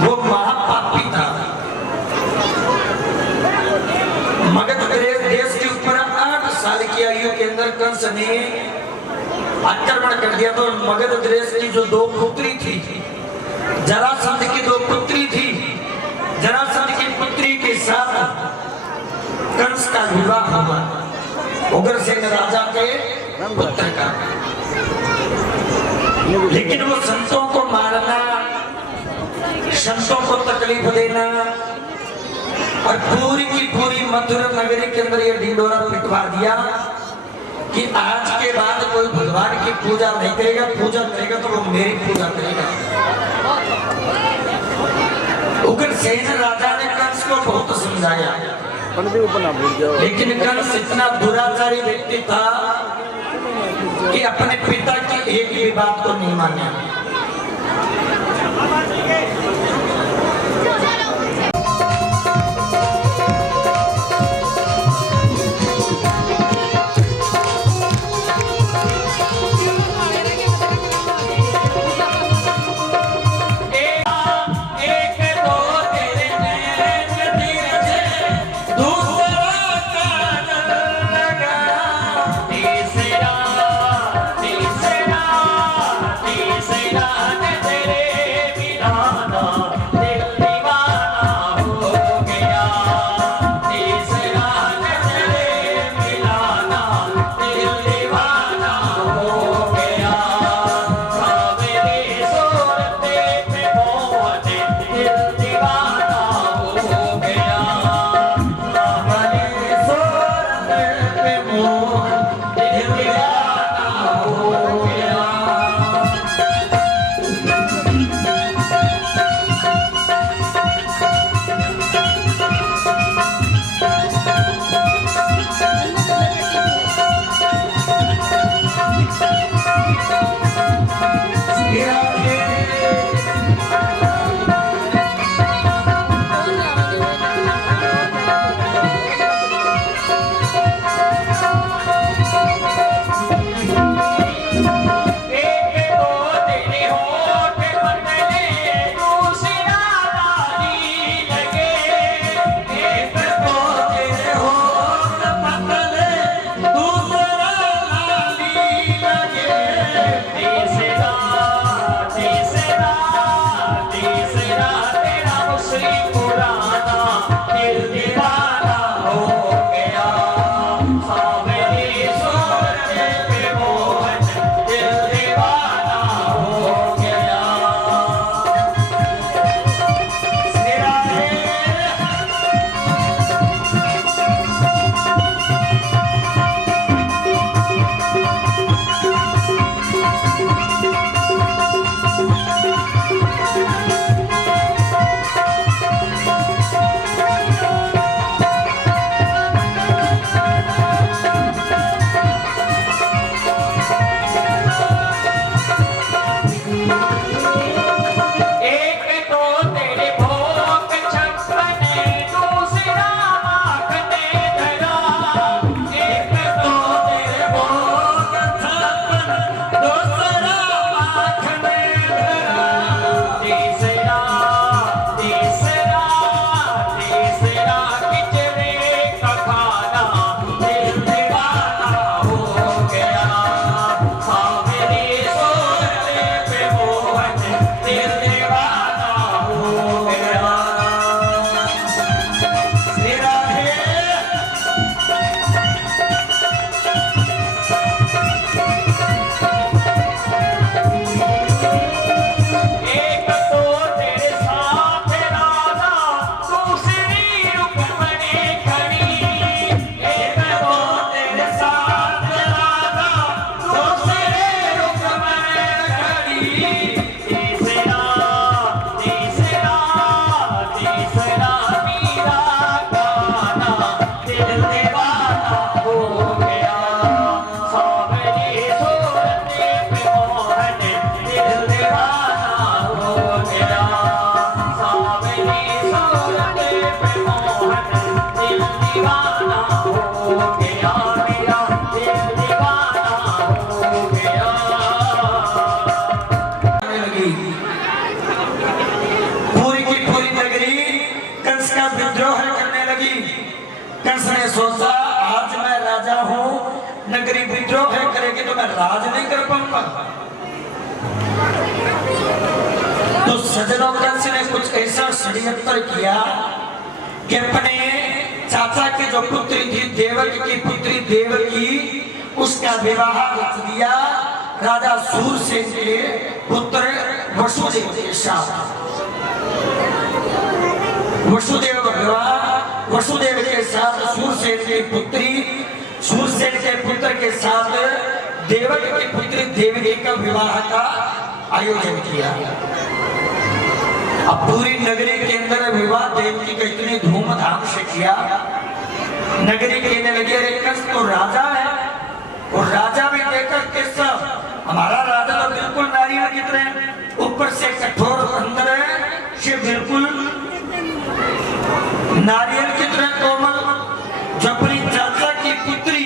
वो महापापी था। मगध देश के ऊपर 8 साल की आयु के अंदर कंस ने आक्रमण कर दिया। तो मगध देश की जो 2 पुत्री थी, जरासंध की 2 पुत्री थी, जरासंध की पुत्री के साथ कंस का विवाह हुआ, उग्रसेन राजा के पुत्र का। लेकिन वो संतों को मारना, संतों को तकलीफ देना और पूरी की पूरी मथुरा नगरी के अंदर ये ढिंडोरा पिटवा दिया कि आज के बाद कोई भगवान की पूजा नहीं करेगा, पूजा करेगा तो वो मेरी पूजा करेगा। उग्रसेन राजा ने कंस को बहुत समझाया, लेकिन कंस इतना दुराचारी व्यक्ति था कि अपने पिता की एक भी बात को नहीं माना। तेरे बिना का विद्रोह करने लगी। कंस ने सोचा आज मैं राजा हूं, नगरी विद्रोह करेगी तो मैं राज नहीं कर पाऊंगा। तो सज्जनों, कंस ने कुछ ऐसा षड्यंत्र किया कि अपने चाचा की जो पुत्री थी देवकी की पुत्री देवकी, उसका विवाह रच दिया राजा सूरसेन के पुत्र वसुदेव के साथ। वसुदेव का विवाह वसुदेव के साथ सूरसेन की पुत्री सूरसेन के पुत्र के साथ देवकी की पुत्री देवकी का विवाह का आयोजन किया। अब पूरी नगरी के अंदर विवाह देवकी का इतनी धूमधाम से किया, नगरी कहने लगी अरे कंस तो राजा है। और राजा भी देखा कैसा, हमारा राजा तो बिल्कुल नारियल की तरह ऊपर से कठोर, अंदर से बिल्कुल नारियल की तरह कोमल। जो अपनी चाचा की पुत्री,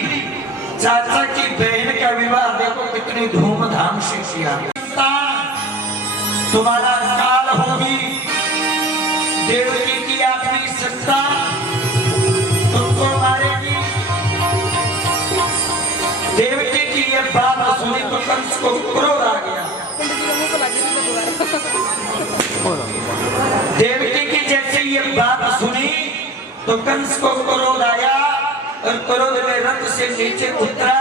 चाचा की बहन का विवाह देखो कितनी धूमधाम से किया। तुम्हारा काल होगी, देवकी की आखिरी सत्ता तुमको मारेगी। देवकी की ये बात सुनी तो कंस को क्रोध आ गया। देवकी की जैसे ये बात सुनी तो कंस को क्रोध आया और क्रोध में रथ से नीचे उतरा,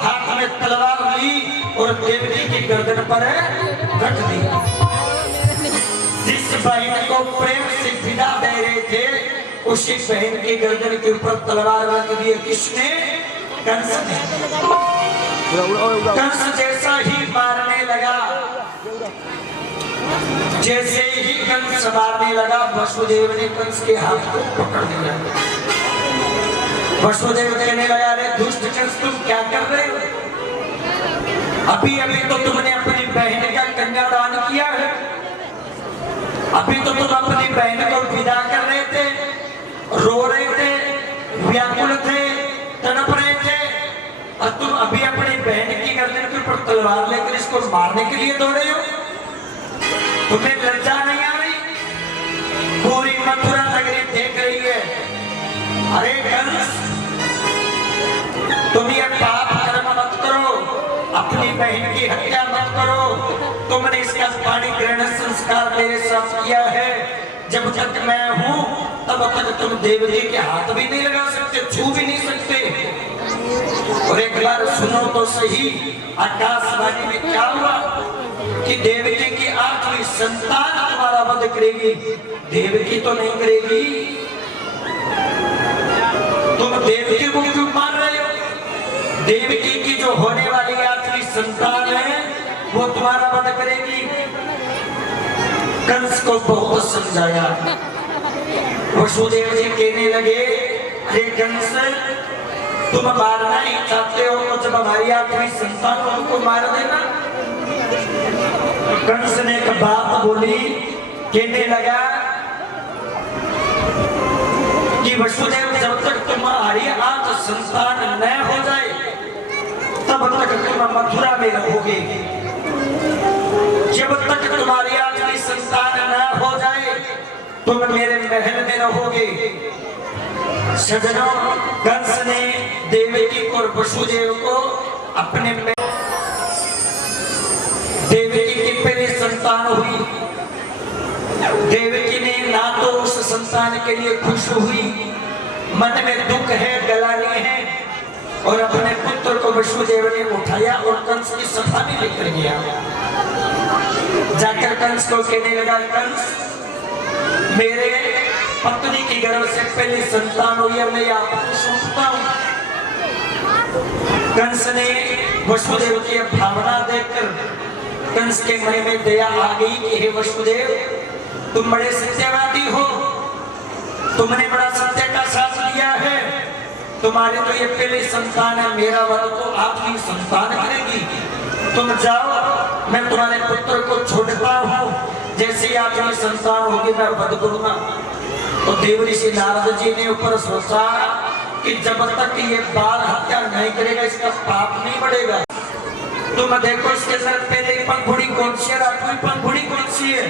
हाथ में तलवार ली और देवकी की गर्दन पर रख दिया। जिस बहन को प्रेम से विदा दे रहे थे उसी बहन की गर्दन के ऊपर तलवार रख दी। किसने? कंस ने। कंस जैसा ही मारने लगा, जैसे ही कंस मारने लगा वसुदेव ने कंस के हाथ को पकड़ लिया। वसुदेव कहने लगा अरे दुष्ट कंस तुम क्या कर रहे हो? अभी अभी तो तुमने अपनी बहन का कन्यादान किया है, अभी तो तुम अपनी बहन को विदा कर रहे थे, रो रहे थे, व्याकुल थे, तड़प रहे थे, और तुम अभी अपनी बहन की गर्दन के ऊपर तलवार लेकर इसको मारने के लिए दौड़े हो। तुम्हें लज्जा नहीं आ रही? पूरी मथुरा नगरी देख रही है। अरे कंस, तुम ये पाप कर्म मत करो, अपनी बहन की हत्या मत करो। तुमने इसका पाणी ग्रहण संस्कार मेरे साथ किया है। जब तक मैं हूं तब तक तुम देवकी के हाथ भी नहीं लगा सकते, छू भी नहीं सकते। और एक बार सुनो तो सही, आकाशवाणी में क्या हुआ कि देवकी की आखिरी संतान तुम्हारा वध करेगी। देवकी तो नहीं करेगी। तुम देवकी को क्यों मार रहे हो? देवकी की जो होने वाली आखिरी संतान है वो तुम्हारा वध करेगी। कंस को बहुत समझाया। वसुदेव जी कहने लगे अरे कंस, तुम मारना ही चाहते हो तो जब हमारी आखिरी संतान उनको मार देना। कंस ने एक बात बोली, कहने लगा कि वसुदेव जब तक तुम्हारी आज संतान न हो जाए तब तक तुम मथुरा में रहोगे। जब तक तुम्हारी आखिरी संतान न हो जाए तुम मेरे महल में रहोगे। सज्जनों, कंस ने देवकी को और वसुदेव को अपने देवकी की पहली संतान हुई। देवकी ने ना तो उस संतान के लिए खुश हुई, मन में दुख है, गलानी है, और अपने पुत्र को वसुदेव ने उठाया और कंस की सभा में लेकर गया। जाकर कंस को कहने लगा कंस, मेरे पत्नी की गर्भ से पहली संतान हुई है, मैं आपको सौंपता हूं। कंस ने वसुदेव की भावना देखकर कंस के मन में दया आ गई कि हे वसुदेव, तुम बड़े सत्यवादी हो, तुमने बड़ा सत्य का साथ दिया है, तुम्हारे तो ये पहली संतान है, मेरा वध तो आखिरी संतान करेगी। तुम जाओ, मैं तुम्हारे पुत्र को छोड़ता हूँ, जैसे ही आखिरी संतान होगी मैं वध करूंगा। तो देवऋषि नारद जी ने ऊपर सोचा कि जब तक ये बाल हत्या नहीं करेगा इसका पाप नहीं बढ़ेगा। तुम देखो इसके अंदर पहले पंखुड़ी कौन सी है, आखिरी पंखुड़ी कौन सी है?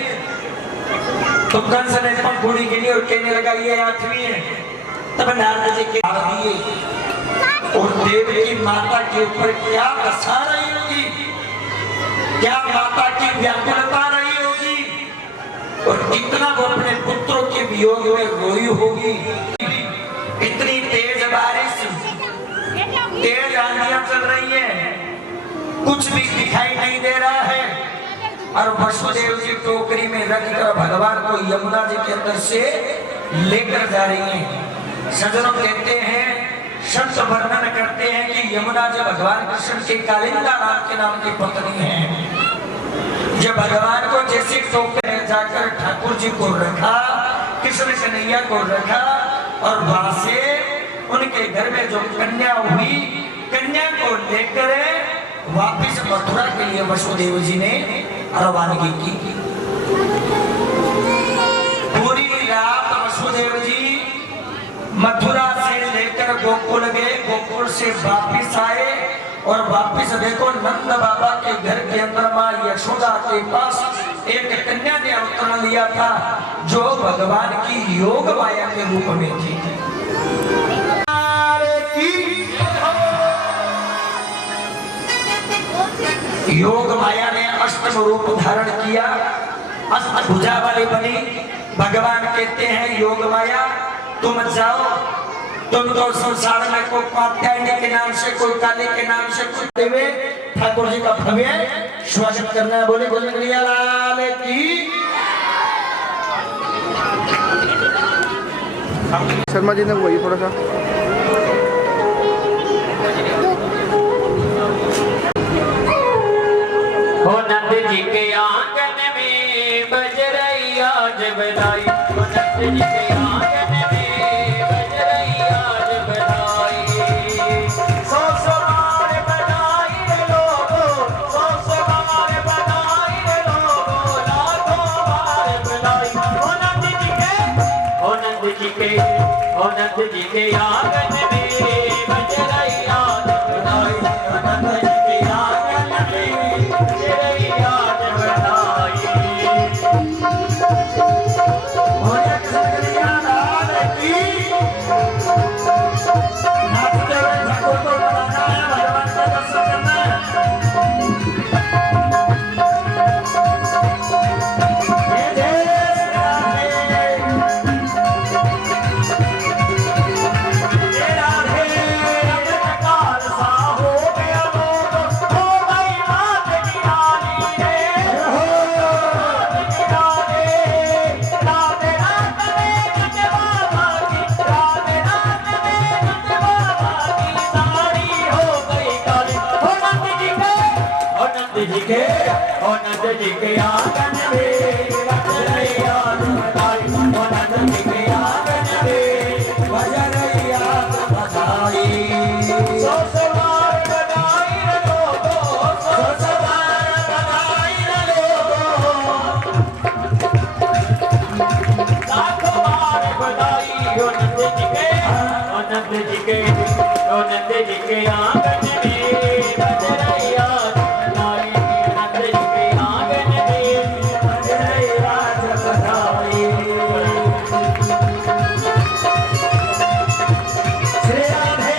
तो कंस ने पंखुड़ी गिनी और कहने लगा ये 8वीं है। तब नारद जी के दिए और देव की माता के ऊपर क्या दशा रही होगी, क्या माता की व्याकुलता रही होगी और कितना वो अपने पुत्रों के वियोग में रोई होगी। इतनी तेज बारिश, तेज आंधियां चल रही है, कुछ भी दिखाई नहीं दे रहा है और वसुदेव जी टोकरी में रखकर भगवान को यमुना जी के अंदर से लेकर जा रही हैं। सज्जनों कहते हैं, संत वर्णन करते हैं कि यमुना जी भगवान कृष्ण के कालिंदा नाम के नाम की पत्नी है। जब भगवान को जैसे टोकरी में जाकर ठाकुर जी को रखा, कृष्ण कन्हैया को रखा और वहां से उनके घर में जो कन्या हुई, कन्या को लेकर वापिस मथुरा के लिए वसुदेव जी ने रवानगी की। पूरी रात वसुदेव जी मथुरा से लेकर गोकुल गए, गोकुल से वापिस आए और वापिस देखो नंद बाबा के घर के अंदर माँ यशोदा के पास एक कन्या ने अवतरण लिया था जो भगवान की योग माया के रूप में थी। योग माया ने अष्टम रूप धारण किया, अष्टभुजा वाली बनी। भगवान कहते हैं योग माया तुम जाओ, तुम तो संसार में कोई कात्यायनी के नाम से, कोई काली के नाम से कुछ देवे ठाकुर जी का भव्य स्वागत करना है। बोले बोले कन्हैया लाल की। शर्मा जी ने वही थोड़ा सा हो नंद जी के आंगन में बज रही आज बधाई, हो नंद जी के आंगन में बज रही आज बधाई। सौ बार बधाई रे लोगो, सौ बार बधाई रे लोगो, लाखों बार बधाई। हो नंद जी के, हो नंद जी के, हो नंद जी के आंगन में बज रही आज बधाई, हो नंद जी के आंगन में बज रही आज बधाई। बोले कन्हैया लाल की। नाचते हुए ठाकुर को बनाना है, भगवान का दर्शन करना है। नंद जी के आंगन में बज रही आज बधाई, हो नंद जी के आंगन में बज रही आज बधाई। सौ बार बधाई रे लोगो, सौ बार बधाई रे लोगो, लाखों बार बधाई। हो नंद जी के, हो नंद जी के, हो नंद जी के आंगन में बज रही आज बधाई, नंद जी के आंगन में बज रही आज बधाई। श्री राधे।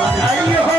बधाई हो।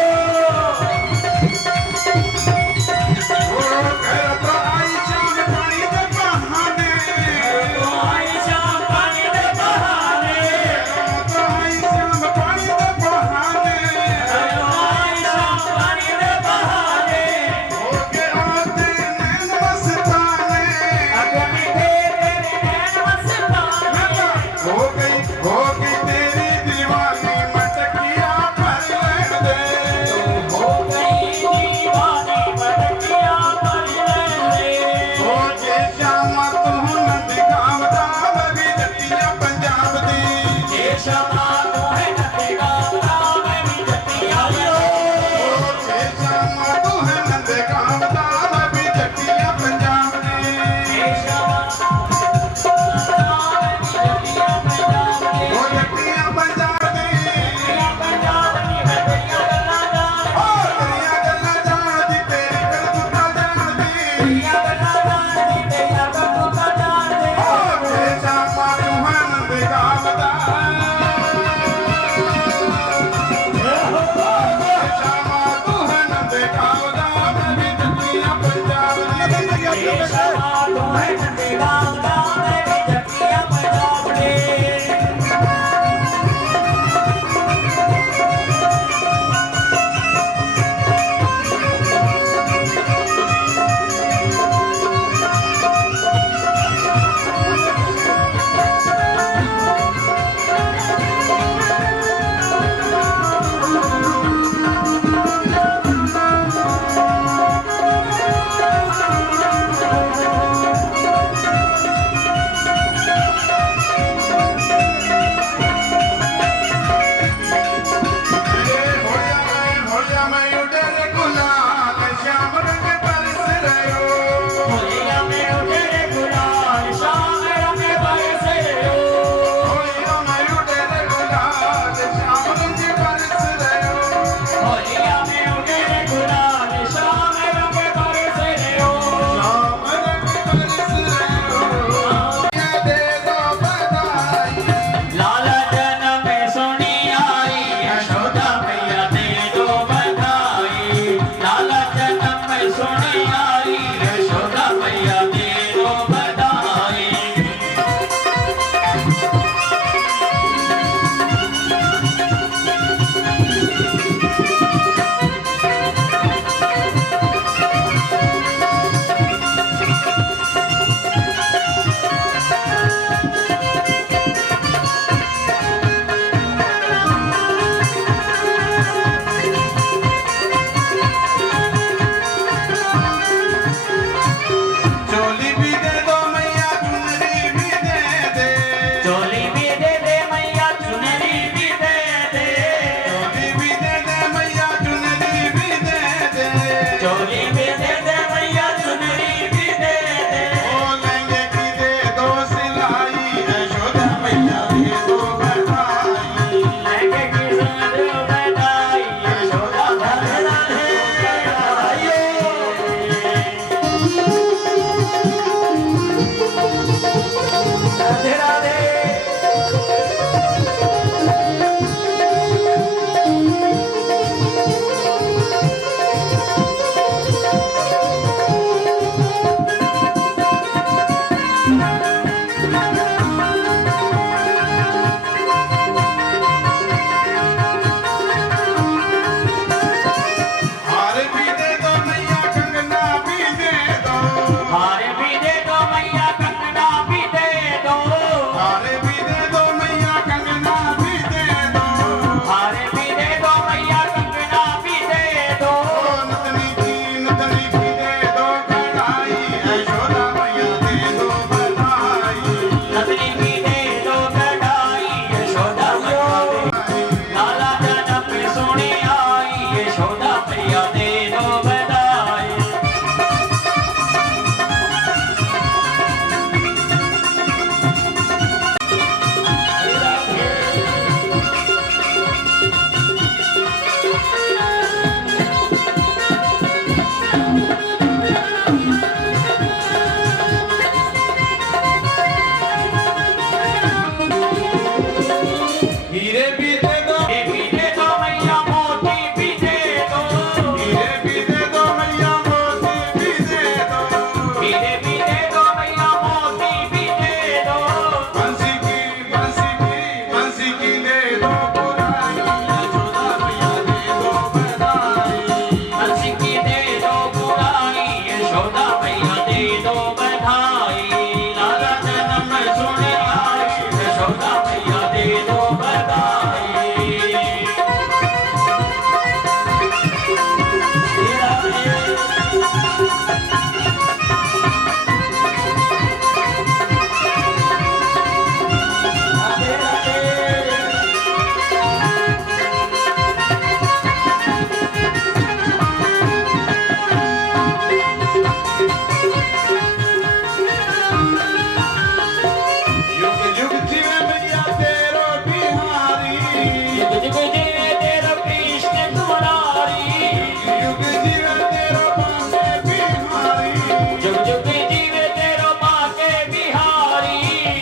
जुग जुग जीवे तेरो पाके बिहारी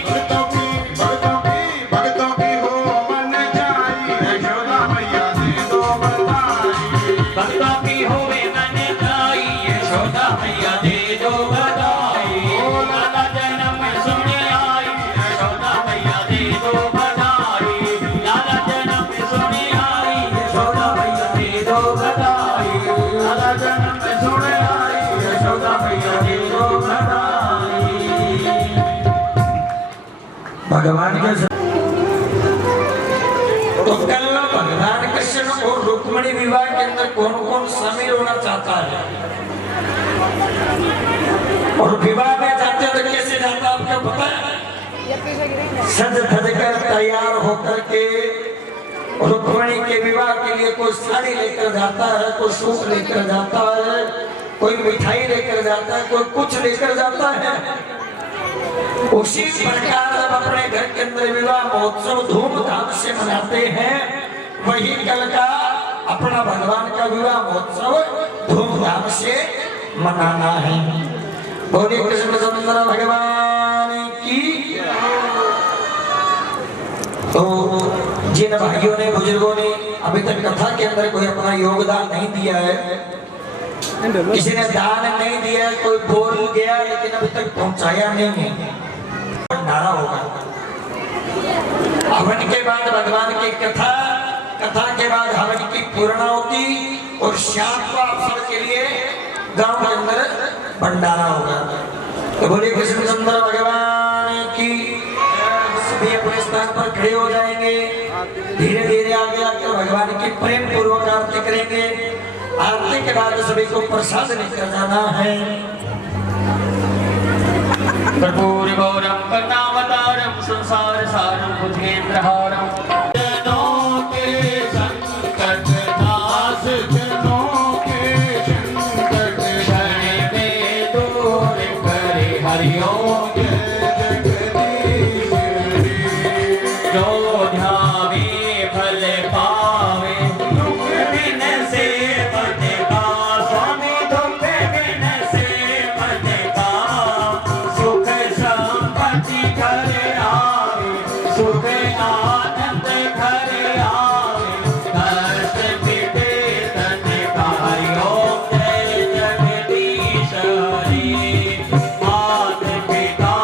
भक्तों की हो मन जाई यशोदा मैया दे दो बधाई भक्तों की होवे मन जाई यशोदा मैया दे दो बधाई लाला जन्म सुन आई यशोदा मैया दे दो बधाई लाला जन्म सुन आई यशोदा मैया दे दो बधाई लाला जन्म सुन आई यशोदा मैया दे दो बधाई भगवान के तो कल भगवान कृष्ण और रुक्मिणी विवाह के अंदर कौन कौन शामिल होना चाहता है और विवाह में जाते तो कैसे जाता आपको पता है? सज धज कर तैयार होकर के रुक्मिणी के विवाह के लिए कोई साड़ी लेकर जाता है, कोई सूट लेकर जाता है, कोई मिठाई लेकर जाता है, कोई कुछ लेकर जाता है। उसी प्रकार हम अपने घर के अंदर विवाह महोत्सव धूमधाम से मनाते हैं, वही कल का अपना भगवान का विवाह महोत्सव धूमधाम से मनाना है। बोलिए कृष्ण चंद्र भगवान की। तो जिन भाइयों ने बुजुर्गों ने अभी तक कथा के अंदर कोई अपना योगदान नहीं दिया है, किसी ने दान नहीं दिया, कोई बोल गया लेकिन अभी तक पहुंचाया नहीं है, भंडारा होगा। हवन के बाद भगवान की कथा, कथा के बाद हवन की पूर्णाहुति और शाम को आप सबके लिए गांव के अंदर भंडारा होगा। तो बोलिए कृष्ण चंद्र भगवान की। सभी अपने स्थान पर खड़े हो जाएंगे, धीरे धीरे आगे आकर भगवान की प्रेम पूर्वक आरती करेंगे। आरती के बाद सभी को प्रसाद लेकर जाना है। कर्पूर गौरम करुणावतारम संसार सारम भुजगेंद्रहारम जनों के संकट नाश जनों के संकट क्षण में दूर करे हरिओम जगदीश जो ध्यावे फल पावे दुख बिन से बने का स्वामी दुख बिन से बने का सुख संपत्ति घर आवे सुख आनंद घर आवे कष्ट मिटे तन का हरिओम जय जगदीश हरि मात पिता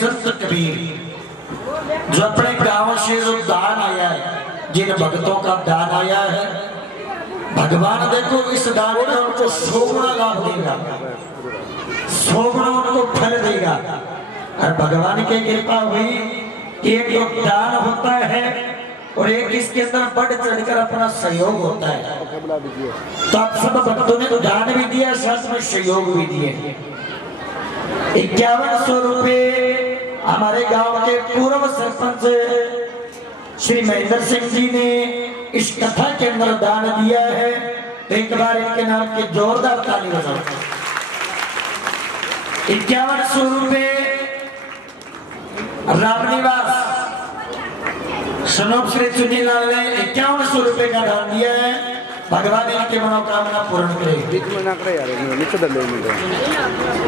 संत कबीर जो अपने गांव से जो दान आया है, जिन भक्तों का दान आया है, भगवान देखो इस दान में उनको 100 गुना लाभ देगा, 100 गुना उनको फल देगा। और भगवान की कृपा हुई कि एक जो दान होता है और एक इसके अंदर बढ़ चढ़कर अपना सहयोग होता है। तो आप सब भक्तों ने दान भी दिया, साथ में सहयोग भी दिए। 5100 रुपए हमारे गांव के पूर्व सरपंच श्री महेंद्र सिंह जी ने इस कथा के अंदर दान दिया है। तो एक बार इनके नाम की जोरदार ताली बजाओ। 5100 रुपए रामनिवास सनोप श्री चुनीलाल ने 5100 रुपए का दान दिया है। भगवान इनकी मनोकामना पूर्ण करे।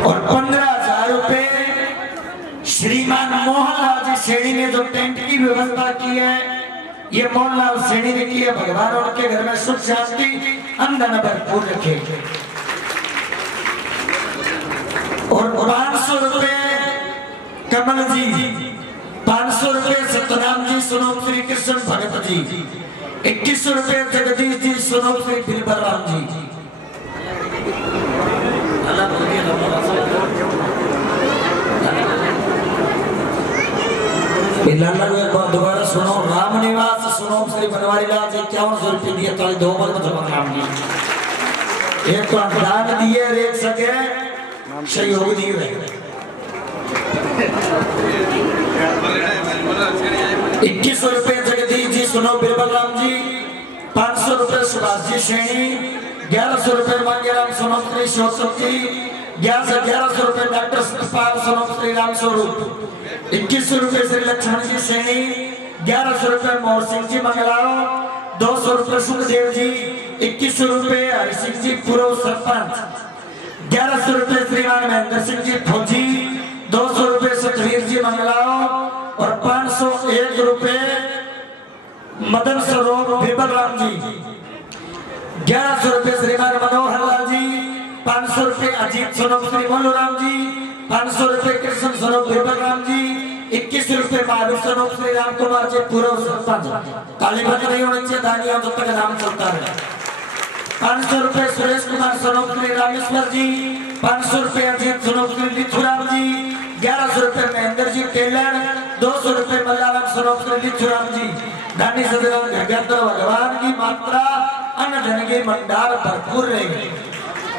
और 15,000 रुपए श्रीमान मोहनलाल जी सेणी ने जो टेंट की व्यवस्था की है, ये मोहनलाल सेणी ने की है। भगवान उनके घर में सुख शांति अंदर भरपूर रखे। और 500 रुपए कमल जी, 500 रुपए सतनाम जी सुनो श्री कृष्ण भगत जी, 2100 रुपए जगदीश जी सुनो श्री बिरबलराम जी। दोबारा सुनो। रामनिवास सुनो श्री बनवारी लाल जी 5100 रुपए दिए। ताली 2 बार में जमा नाम जी। एक तो दान दिए, एक सके सहयोग दिए। 2100 रुपए जगदीश जी सुनो बिरबलराम जी, 500 रुपए सुभाष जी सेणी, 1100 रुपए मंगेराम सुनो श्री शोषक जी, 1100 रुपए डॉक्टर सतपाल सुनो श्री राम स्वरूप, 2100 रुपए श्री लक्ष्मण जी सेणी, 1100 रुपए मोहन सिंह जी मंगलाओ, 200 रुपए सुखदेव जी, 2100 रुपए हरि सिंह जी पूर्व सरपंच, 1100 रुपए श्रीमान महेंद्र सिंह जी फौजी, 200 रुपए सतवीर जी मंगलाओ और 501 रुपए मदन सरोवर बिरबलराम जी, 1100 रुपए श्रीमान मनोहर लाल जी, 500 रुपए अजीत सोनम श्री मल्लूराम जी, 500 रुपए कृष्ण सोनम बिरबलराम जी, 21 रुपए महावीर सोनम श्री राम कुमार जी पूर्व सरपंच। ताली बज नहीं होनी चाहिए, दानिया जब तक नाम चलता है। 500 रुपए सुरेश कुमार सोनम श्री रामेश्वर जी, 500 रुपए अजीत सोनम श्री लिथुराम जी, 1100 रुपए महेंद्र जी टेलर, 200 रुपए मल्लाराम सोनम श्री लिथुराम जी। दानी सदैव भगवान की मात्रा अन्न धन के भंडार भरपूर रहेगी।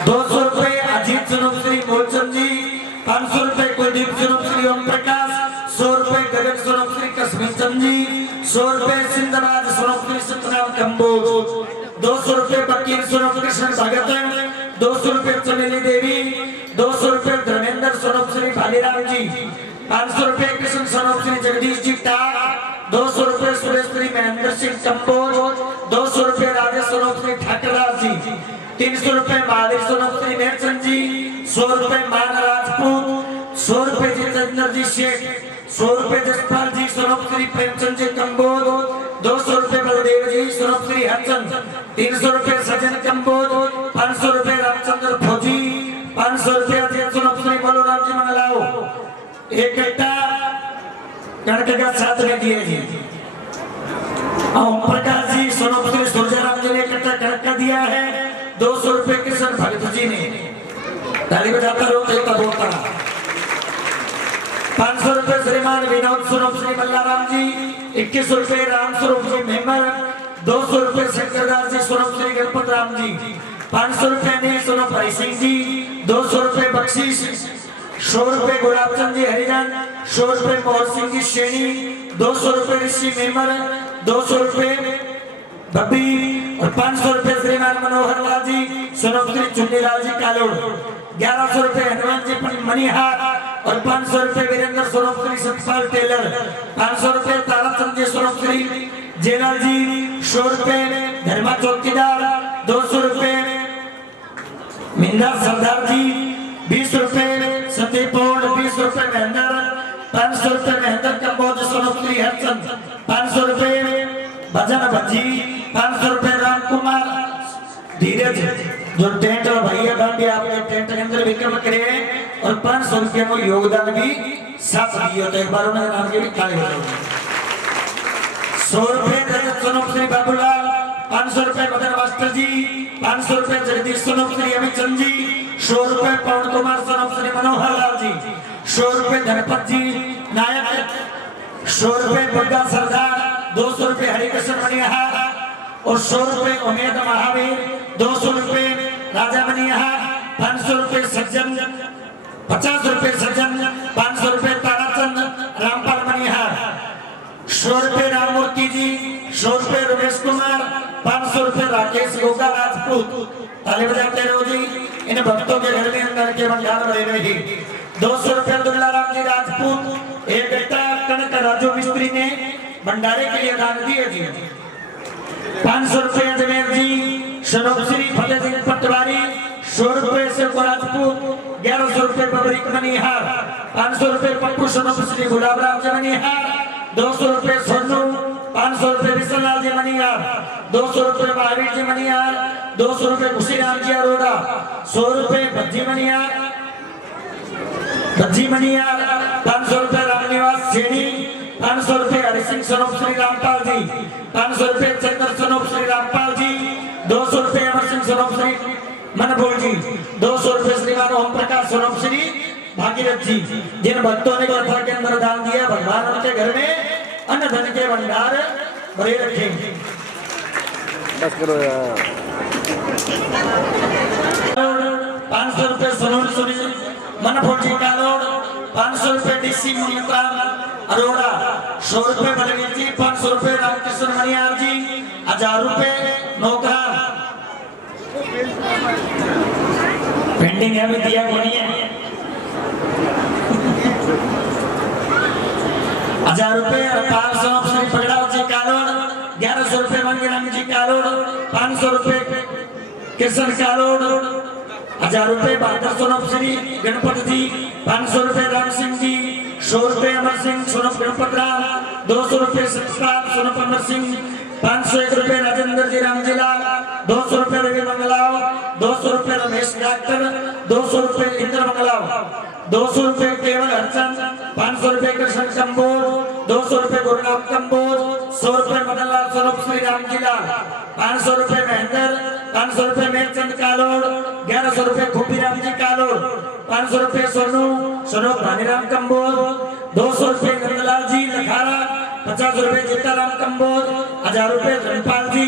200 रुपए अजीत सोनम श्री मूलचंद जी, 500 रुपए कुलदीप सोनम श्री ओम प्रकाश, 100 रुपए गगन सोनम श्री कश्मीर चंद जी, 100 रुपए सिंधबाज सोनम श्री सतनाम कंबोज, 200 रुपए वकील सोनम कृष्ण भगत, 200 रुपए चमेली देवी, 200 रुपए धर्मेंद्र सोनम श्री भालीराम जी, 500 रुपए कृष्ण सोनम श्री जगदीश जी टाक, 200 रुपए सुरेश श्री महेंद्र सिंह कंबोज, 200 रुपए राजेश सोनम श्री ठाकरदास जी, 300 रुपए महावीर सोनम श्री नेरचंद जी, 100 रुपए मान राजपूत, 100 रुपए जितेंद्र जी शेख, 100 रुपए जसपाल जी सोनम श्री प्रेमचंद जी कंबोज, 200 रुपए बलदेव जी सोनम श्री हरचंद, 300 रुपए सजन कंबोज, 500 रुपए रामचंद्र फौजी, 500 रुपए अजय सोनम श्री मल्लूराम जी मंगलाओ। एक कट्टा कणक का साथ में दिए जी। ओम प्रकाश जी सोनम श्री सूर्यराम जी ने कट्टा कणक का दिया है। 200 रुपए कृष्ण भगत जी ने। ताली बजाता रहो, देवता बोलता। 500 रुपए श्रीमान विनोद सोनम श्री मल्लाराम जी, 21 रुपए राम स्वरूप जी मेमर, 200 रुपए शंकरदास जी सोनम श्री गणपत राम जी, 500 रुपए ने सोनम हरि सिंह जी, 200 रुपए बख्शीश, 100 रुपए गुलाबचंद जी हरिजन, 100 रुपए मोहन सिंह जी शेणी, 200 रुपए ऋषि मेमर, 200 रुपए बब्बी और 500 रुपए श्रीमान मनोहर लाल जी सोनम श्री चुन्नीलाल जी कालोड़, 1100 रुपए हनुमान जी मणिहार और 500 रुपए वीरेंद्र सोनम श्री सतपाल टेलर, 500 रुपए ताराचंद जी सोनम श्री जेलाल जी, 100 रुपए धर्मा चौकीदार, 200 रुपए मिंदा सरदार जी, 20 रुपए सतीपोड़, 20 रुपए महेंद्र, 500 रुपए महेंद्र कंबोज सोनम श्री हरचंद, 500 रुपए भजन भजी, 500 रुपए राम कुमार धीरज, जो टेंट और भैया बांधे आपने टेंट के अंदर विक्रम करे और 500 रुपया को योगदान भी साथ दियो। तो एक बार उन्होंने नाम के भी ताली बजाओ। 100 रुपये सोनम श्री बाबूलाल, 500 रुपये मदन मास्टर जी, 500 रुपये जगदीश सोनम श्री अमित चंद जी, 100 रुपये पवन कुमार सोनम श्री मनोहर लाल जी, 100 रुपये धनपत जी नायक, 100 रुपये बुद्धा सरदार, 200 रुपये हरिकृष्ण मणिहार और 100 रुपये उमेद महावीर, 200 रुपये राजा मणिहार, 500 रुपये सज्जन, 50 रुपये सज्जन, 500 रुपये ताराचंद रामपाल मणिहार, 100 रुपये राममूर्ति जी, 100 रुपये रमेश कुमार, 500 रुपये राकेश गोगा राजपूत। ताली बजाते रहो जी। इन भक्तों के घर में अंदर के भंडार भरे रहे। 200 रुपये दुल्लाराम जी राजपूत, एक बेटा कनक राजू मिस्त्री ने भंडारे के लिए दान दिए जी। 500 रुपये अजमेर जी, शनोब श्री फतेह सिंह पटवारी, 100 रुपये से राजपूत, 1100 रुपये बबरीक मणिहार, 500 रुपये पप्पू शनोब श्री गुलाब राम जी मणिहार, 200 रुपये सोनू, 500 रुपये विश्वनाथ जी मणिहार, 200 रुपये महावीर जी मणिहार, 200 रुपये खुशीराम जी अरोड़ा, 100 रुपये भज्जी मणिहार, 500 रुपये रामनिवास सेनी, 500 रुपये हरि सिंह सोनम श्री रामपाल जी, 500 रुपये चंद्र सोनम श्री रामपाल जी, 200 रुपये अमर सिंह सोनम श्री मनभोल जी, 200 रुपये श्रीमान ओम प्रकाश सोनम श्री भागीरथ जी। जिन भक्तों ने कथा के अंदर दान दिया, भगवान उनके घर में अन्न धन के भंडार भरे रखेंगे। बस करो यार। 500 रुपये सोनम श्री मनभोल जी कालोड़, 500 रुपये डीसी मुनित्राम अरोड़ा, 100 रुपये बलवीर जी, 500 रुपये रामकृष्ण मणियार जी, 1000 रुपये नौकरान। पेंडिंग है, अभी दिया को नहीं है। 1000 रुपये 500 श्री पगड़ाव जी कालोड़, 1100 रुपये मंगराम जी कालोड़, 500 रुपये कृष्ण कालोड़, 1000 रुपये बहादुर सोनम श्री गणपत जी, 500 रुपये राम सिंह जी, 100 रुपये अमर सिंह सोनम गणपत राम, 200 रुपये सतपाल सोनम अमर सिंह, 501 रुपये राजेंद्र जी रामजीलाल, 200 रुपये रवि मंगलाव, 200 रुपये रमेश डॉक्टर, 200 रुपये इंद्र मंगलाव, 200 रुपये केवल हरचंद, 500 रुपये कृष्ण कंबोज, 200 रुपये गुरुनाथ कंबोज, 100 रुपये मदनलाल सोनम श्री रामजीलाल, 500 रुपये महेंद्र, 500 रुपये मेरचंद कालोड़, 1100 रुपये खुबीराम जी कालोड़, 500 रुपये सोनू सोनू भानीराम कंबोज, 200 रुपये नंदलाल जी लखारा, 50 रुपये जीताराम कंबोज, 1000 रुपये धनपाल जी,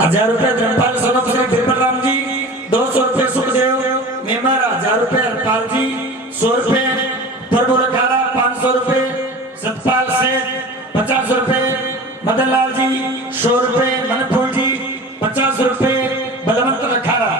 1000 रुपये धनपाल सोनम श्री बिरबलराम जी, 200 रुपये सुखदेव मेमर, 1000 रुपये हरपाल जी, 100 रुपये प्रभु लखारा, 500 रुपये सतपाल सेठ, 50 रुपये मदनलाल जी, 100 रुपये मनफूल जी, 50 रुपये बलवंत लखारा।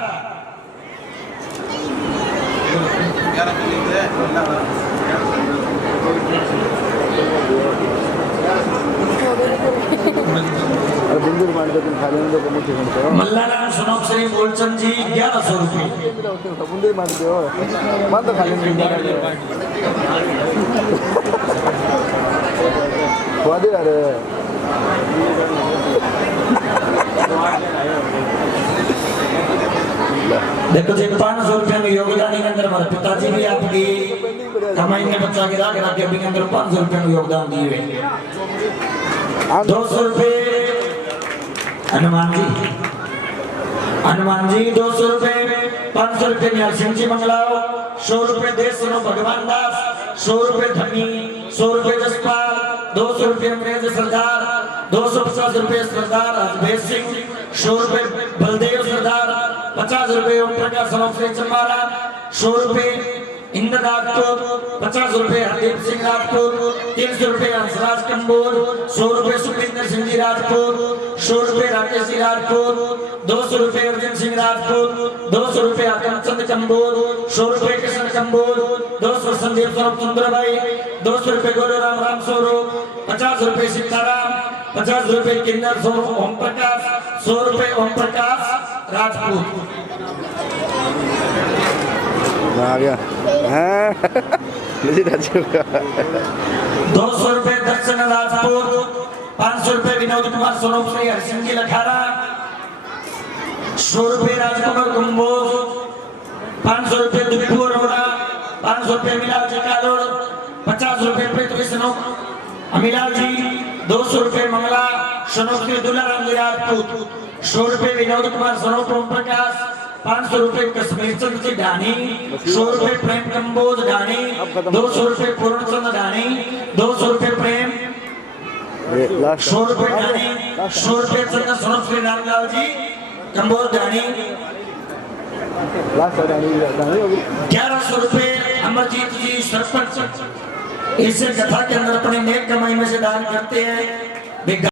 बिंदु मान के तुम खा लेने दो मुझे फोन करो। मल्लाराम सोनम श्री बोलचंद जी 1100 रुपये। मुंडे मान दो मान तो खा लेंगे वादे यार। देखो जी 500 रुपये में योगदान के अंदर हमारे पिताजी भी आपकी कमाई में बच्चा गिरा के रखे के अंदर 500 रुपये में योगदान दिए हुए। 200 रुपये हनुमान जी 200 रुपये, 500 रुपये नरसिंह जी मंगलाओ, 100 रुपये देश सुनो भगवान दास, 100 रुपये धनी, 100 रुपये जसपाल, 200 रुपये अंग्रेज सरदार, 250 रुपये सरदार अजमेर सिंह, 100 रुपये बलदेव सरदार, 50 रुपये ओम प्रकाश सोनम श्री चम्बारा, 100 रुपये इंद्र राजपूत, 50 रुपये हरदीप सिंह राजपूत, 300 रुपये हंसराज कंबोज, 100 रुपये सुखविंदर सिंह जी राजपूत, 100 रुपये राकेश जी राजपूत, 200 रुपये अर्जुन सिंह राजपूत, 200 रुपये आकमचंद कंबोज, 100 रुपये कृष्ण कंबोज, 200 संदीप स्वरूप चंद्र भाई, 200 रुपये गोलूराम राम स्वरूप, 50 रुपये सीताराम, 50 रुपये किन्नर स्वरूप ओम प्रकाश, 100 रुपये ओम प्रकाश राजपूत। आ गया हाँ 200 रुपये दर्शन राजपूत, 500 रुपए विनोद कुमार सोनोप श्री हरसिंह जी लखारा, 100 रुपए राजकुमार कुंभोज, 500 रुपए दुप्पू अरोड़ा, 500 रुपए मिलाल जी कालोड़, 50 रुपए पृथ्वी सनोप अमिलाल जी, 200 रुपए मंगला सनोप श्री दुलाराम जी राजपूत, 100 रुपए विनोद कुमार सनोप ओम प्रकाश, 500 रुपए कश्मीर चंद जी ढानी, 100 रुपए प्रेम कंबोज ढानी, 200 रुपए पूर्ण चंद ढानी, 200 रुपए प्रेम, 100 रुपए ढानी, 100 रुपए चंद सनोप श्री रामलाल जी कंबोज ढानी, 1100 रुपए अमरजीत जी सरपंच इस कथा के अंदर अपनी नेक कमाई में से दान करते हैं।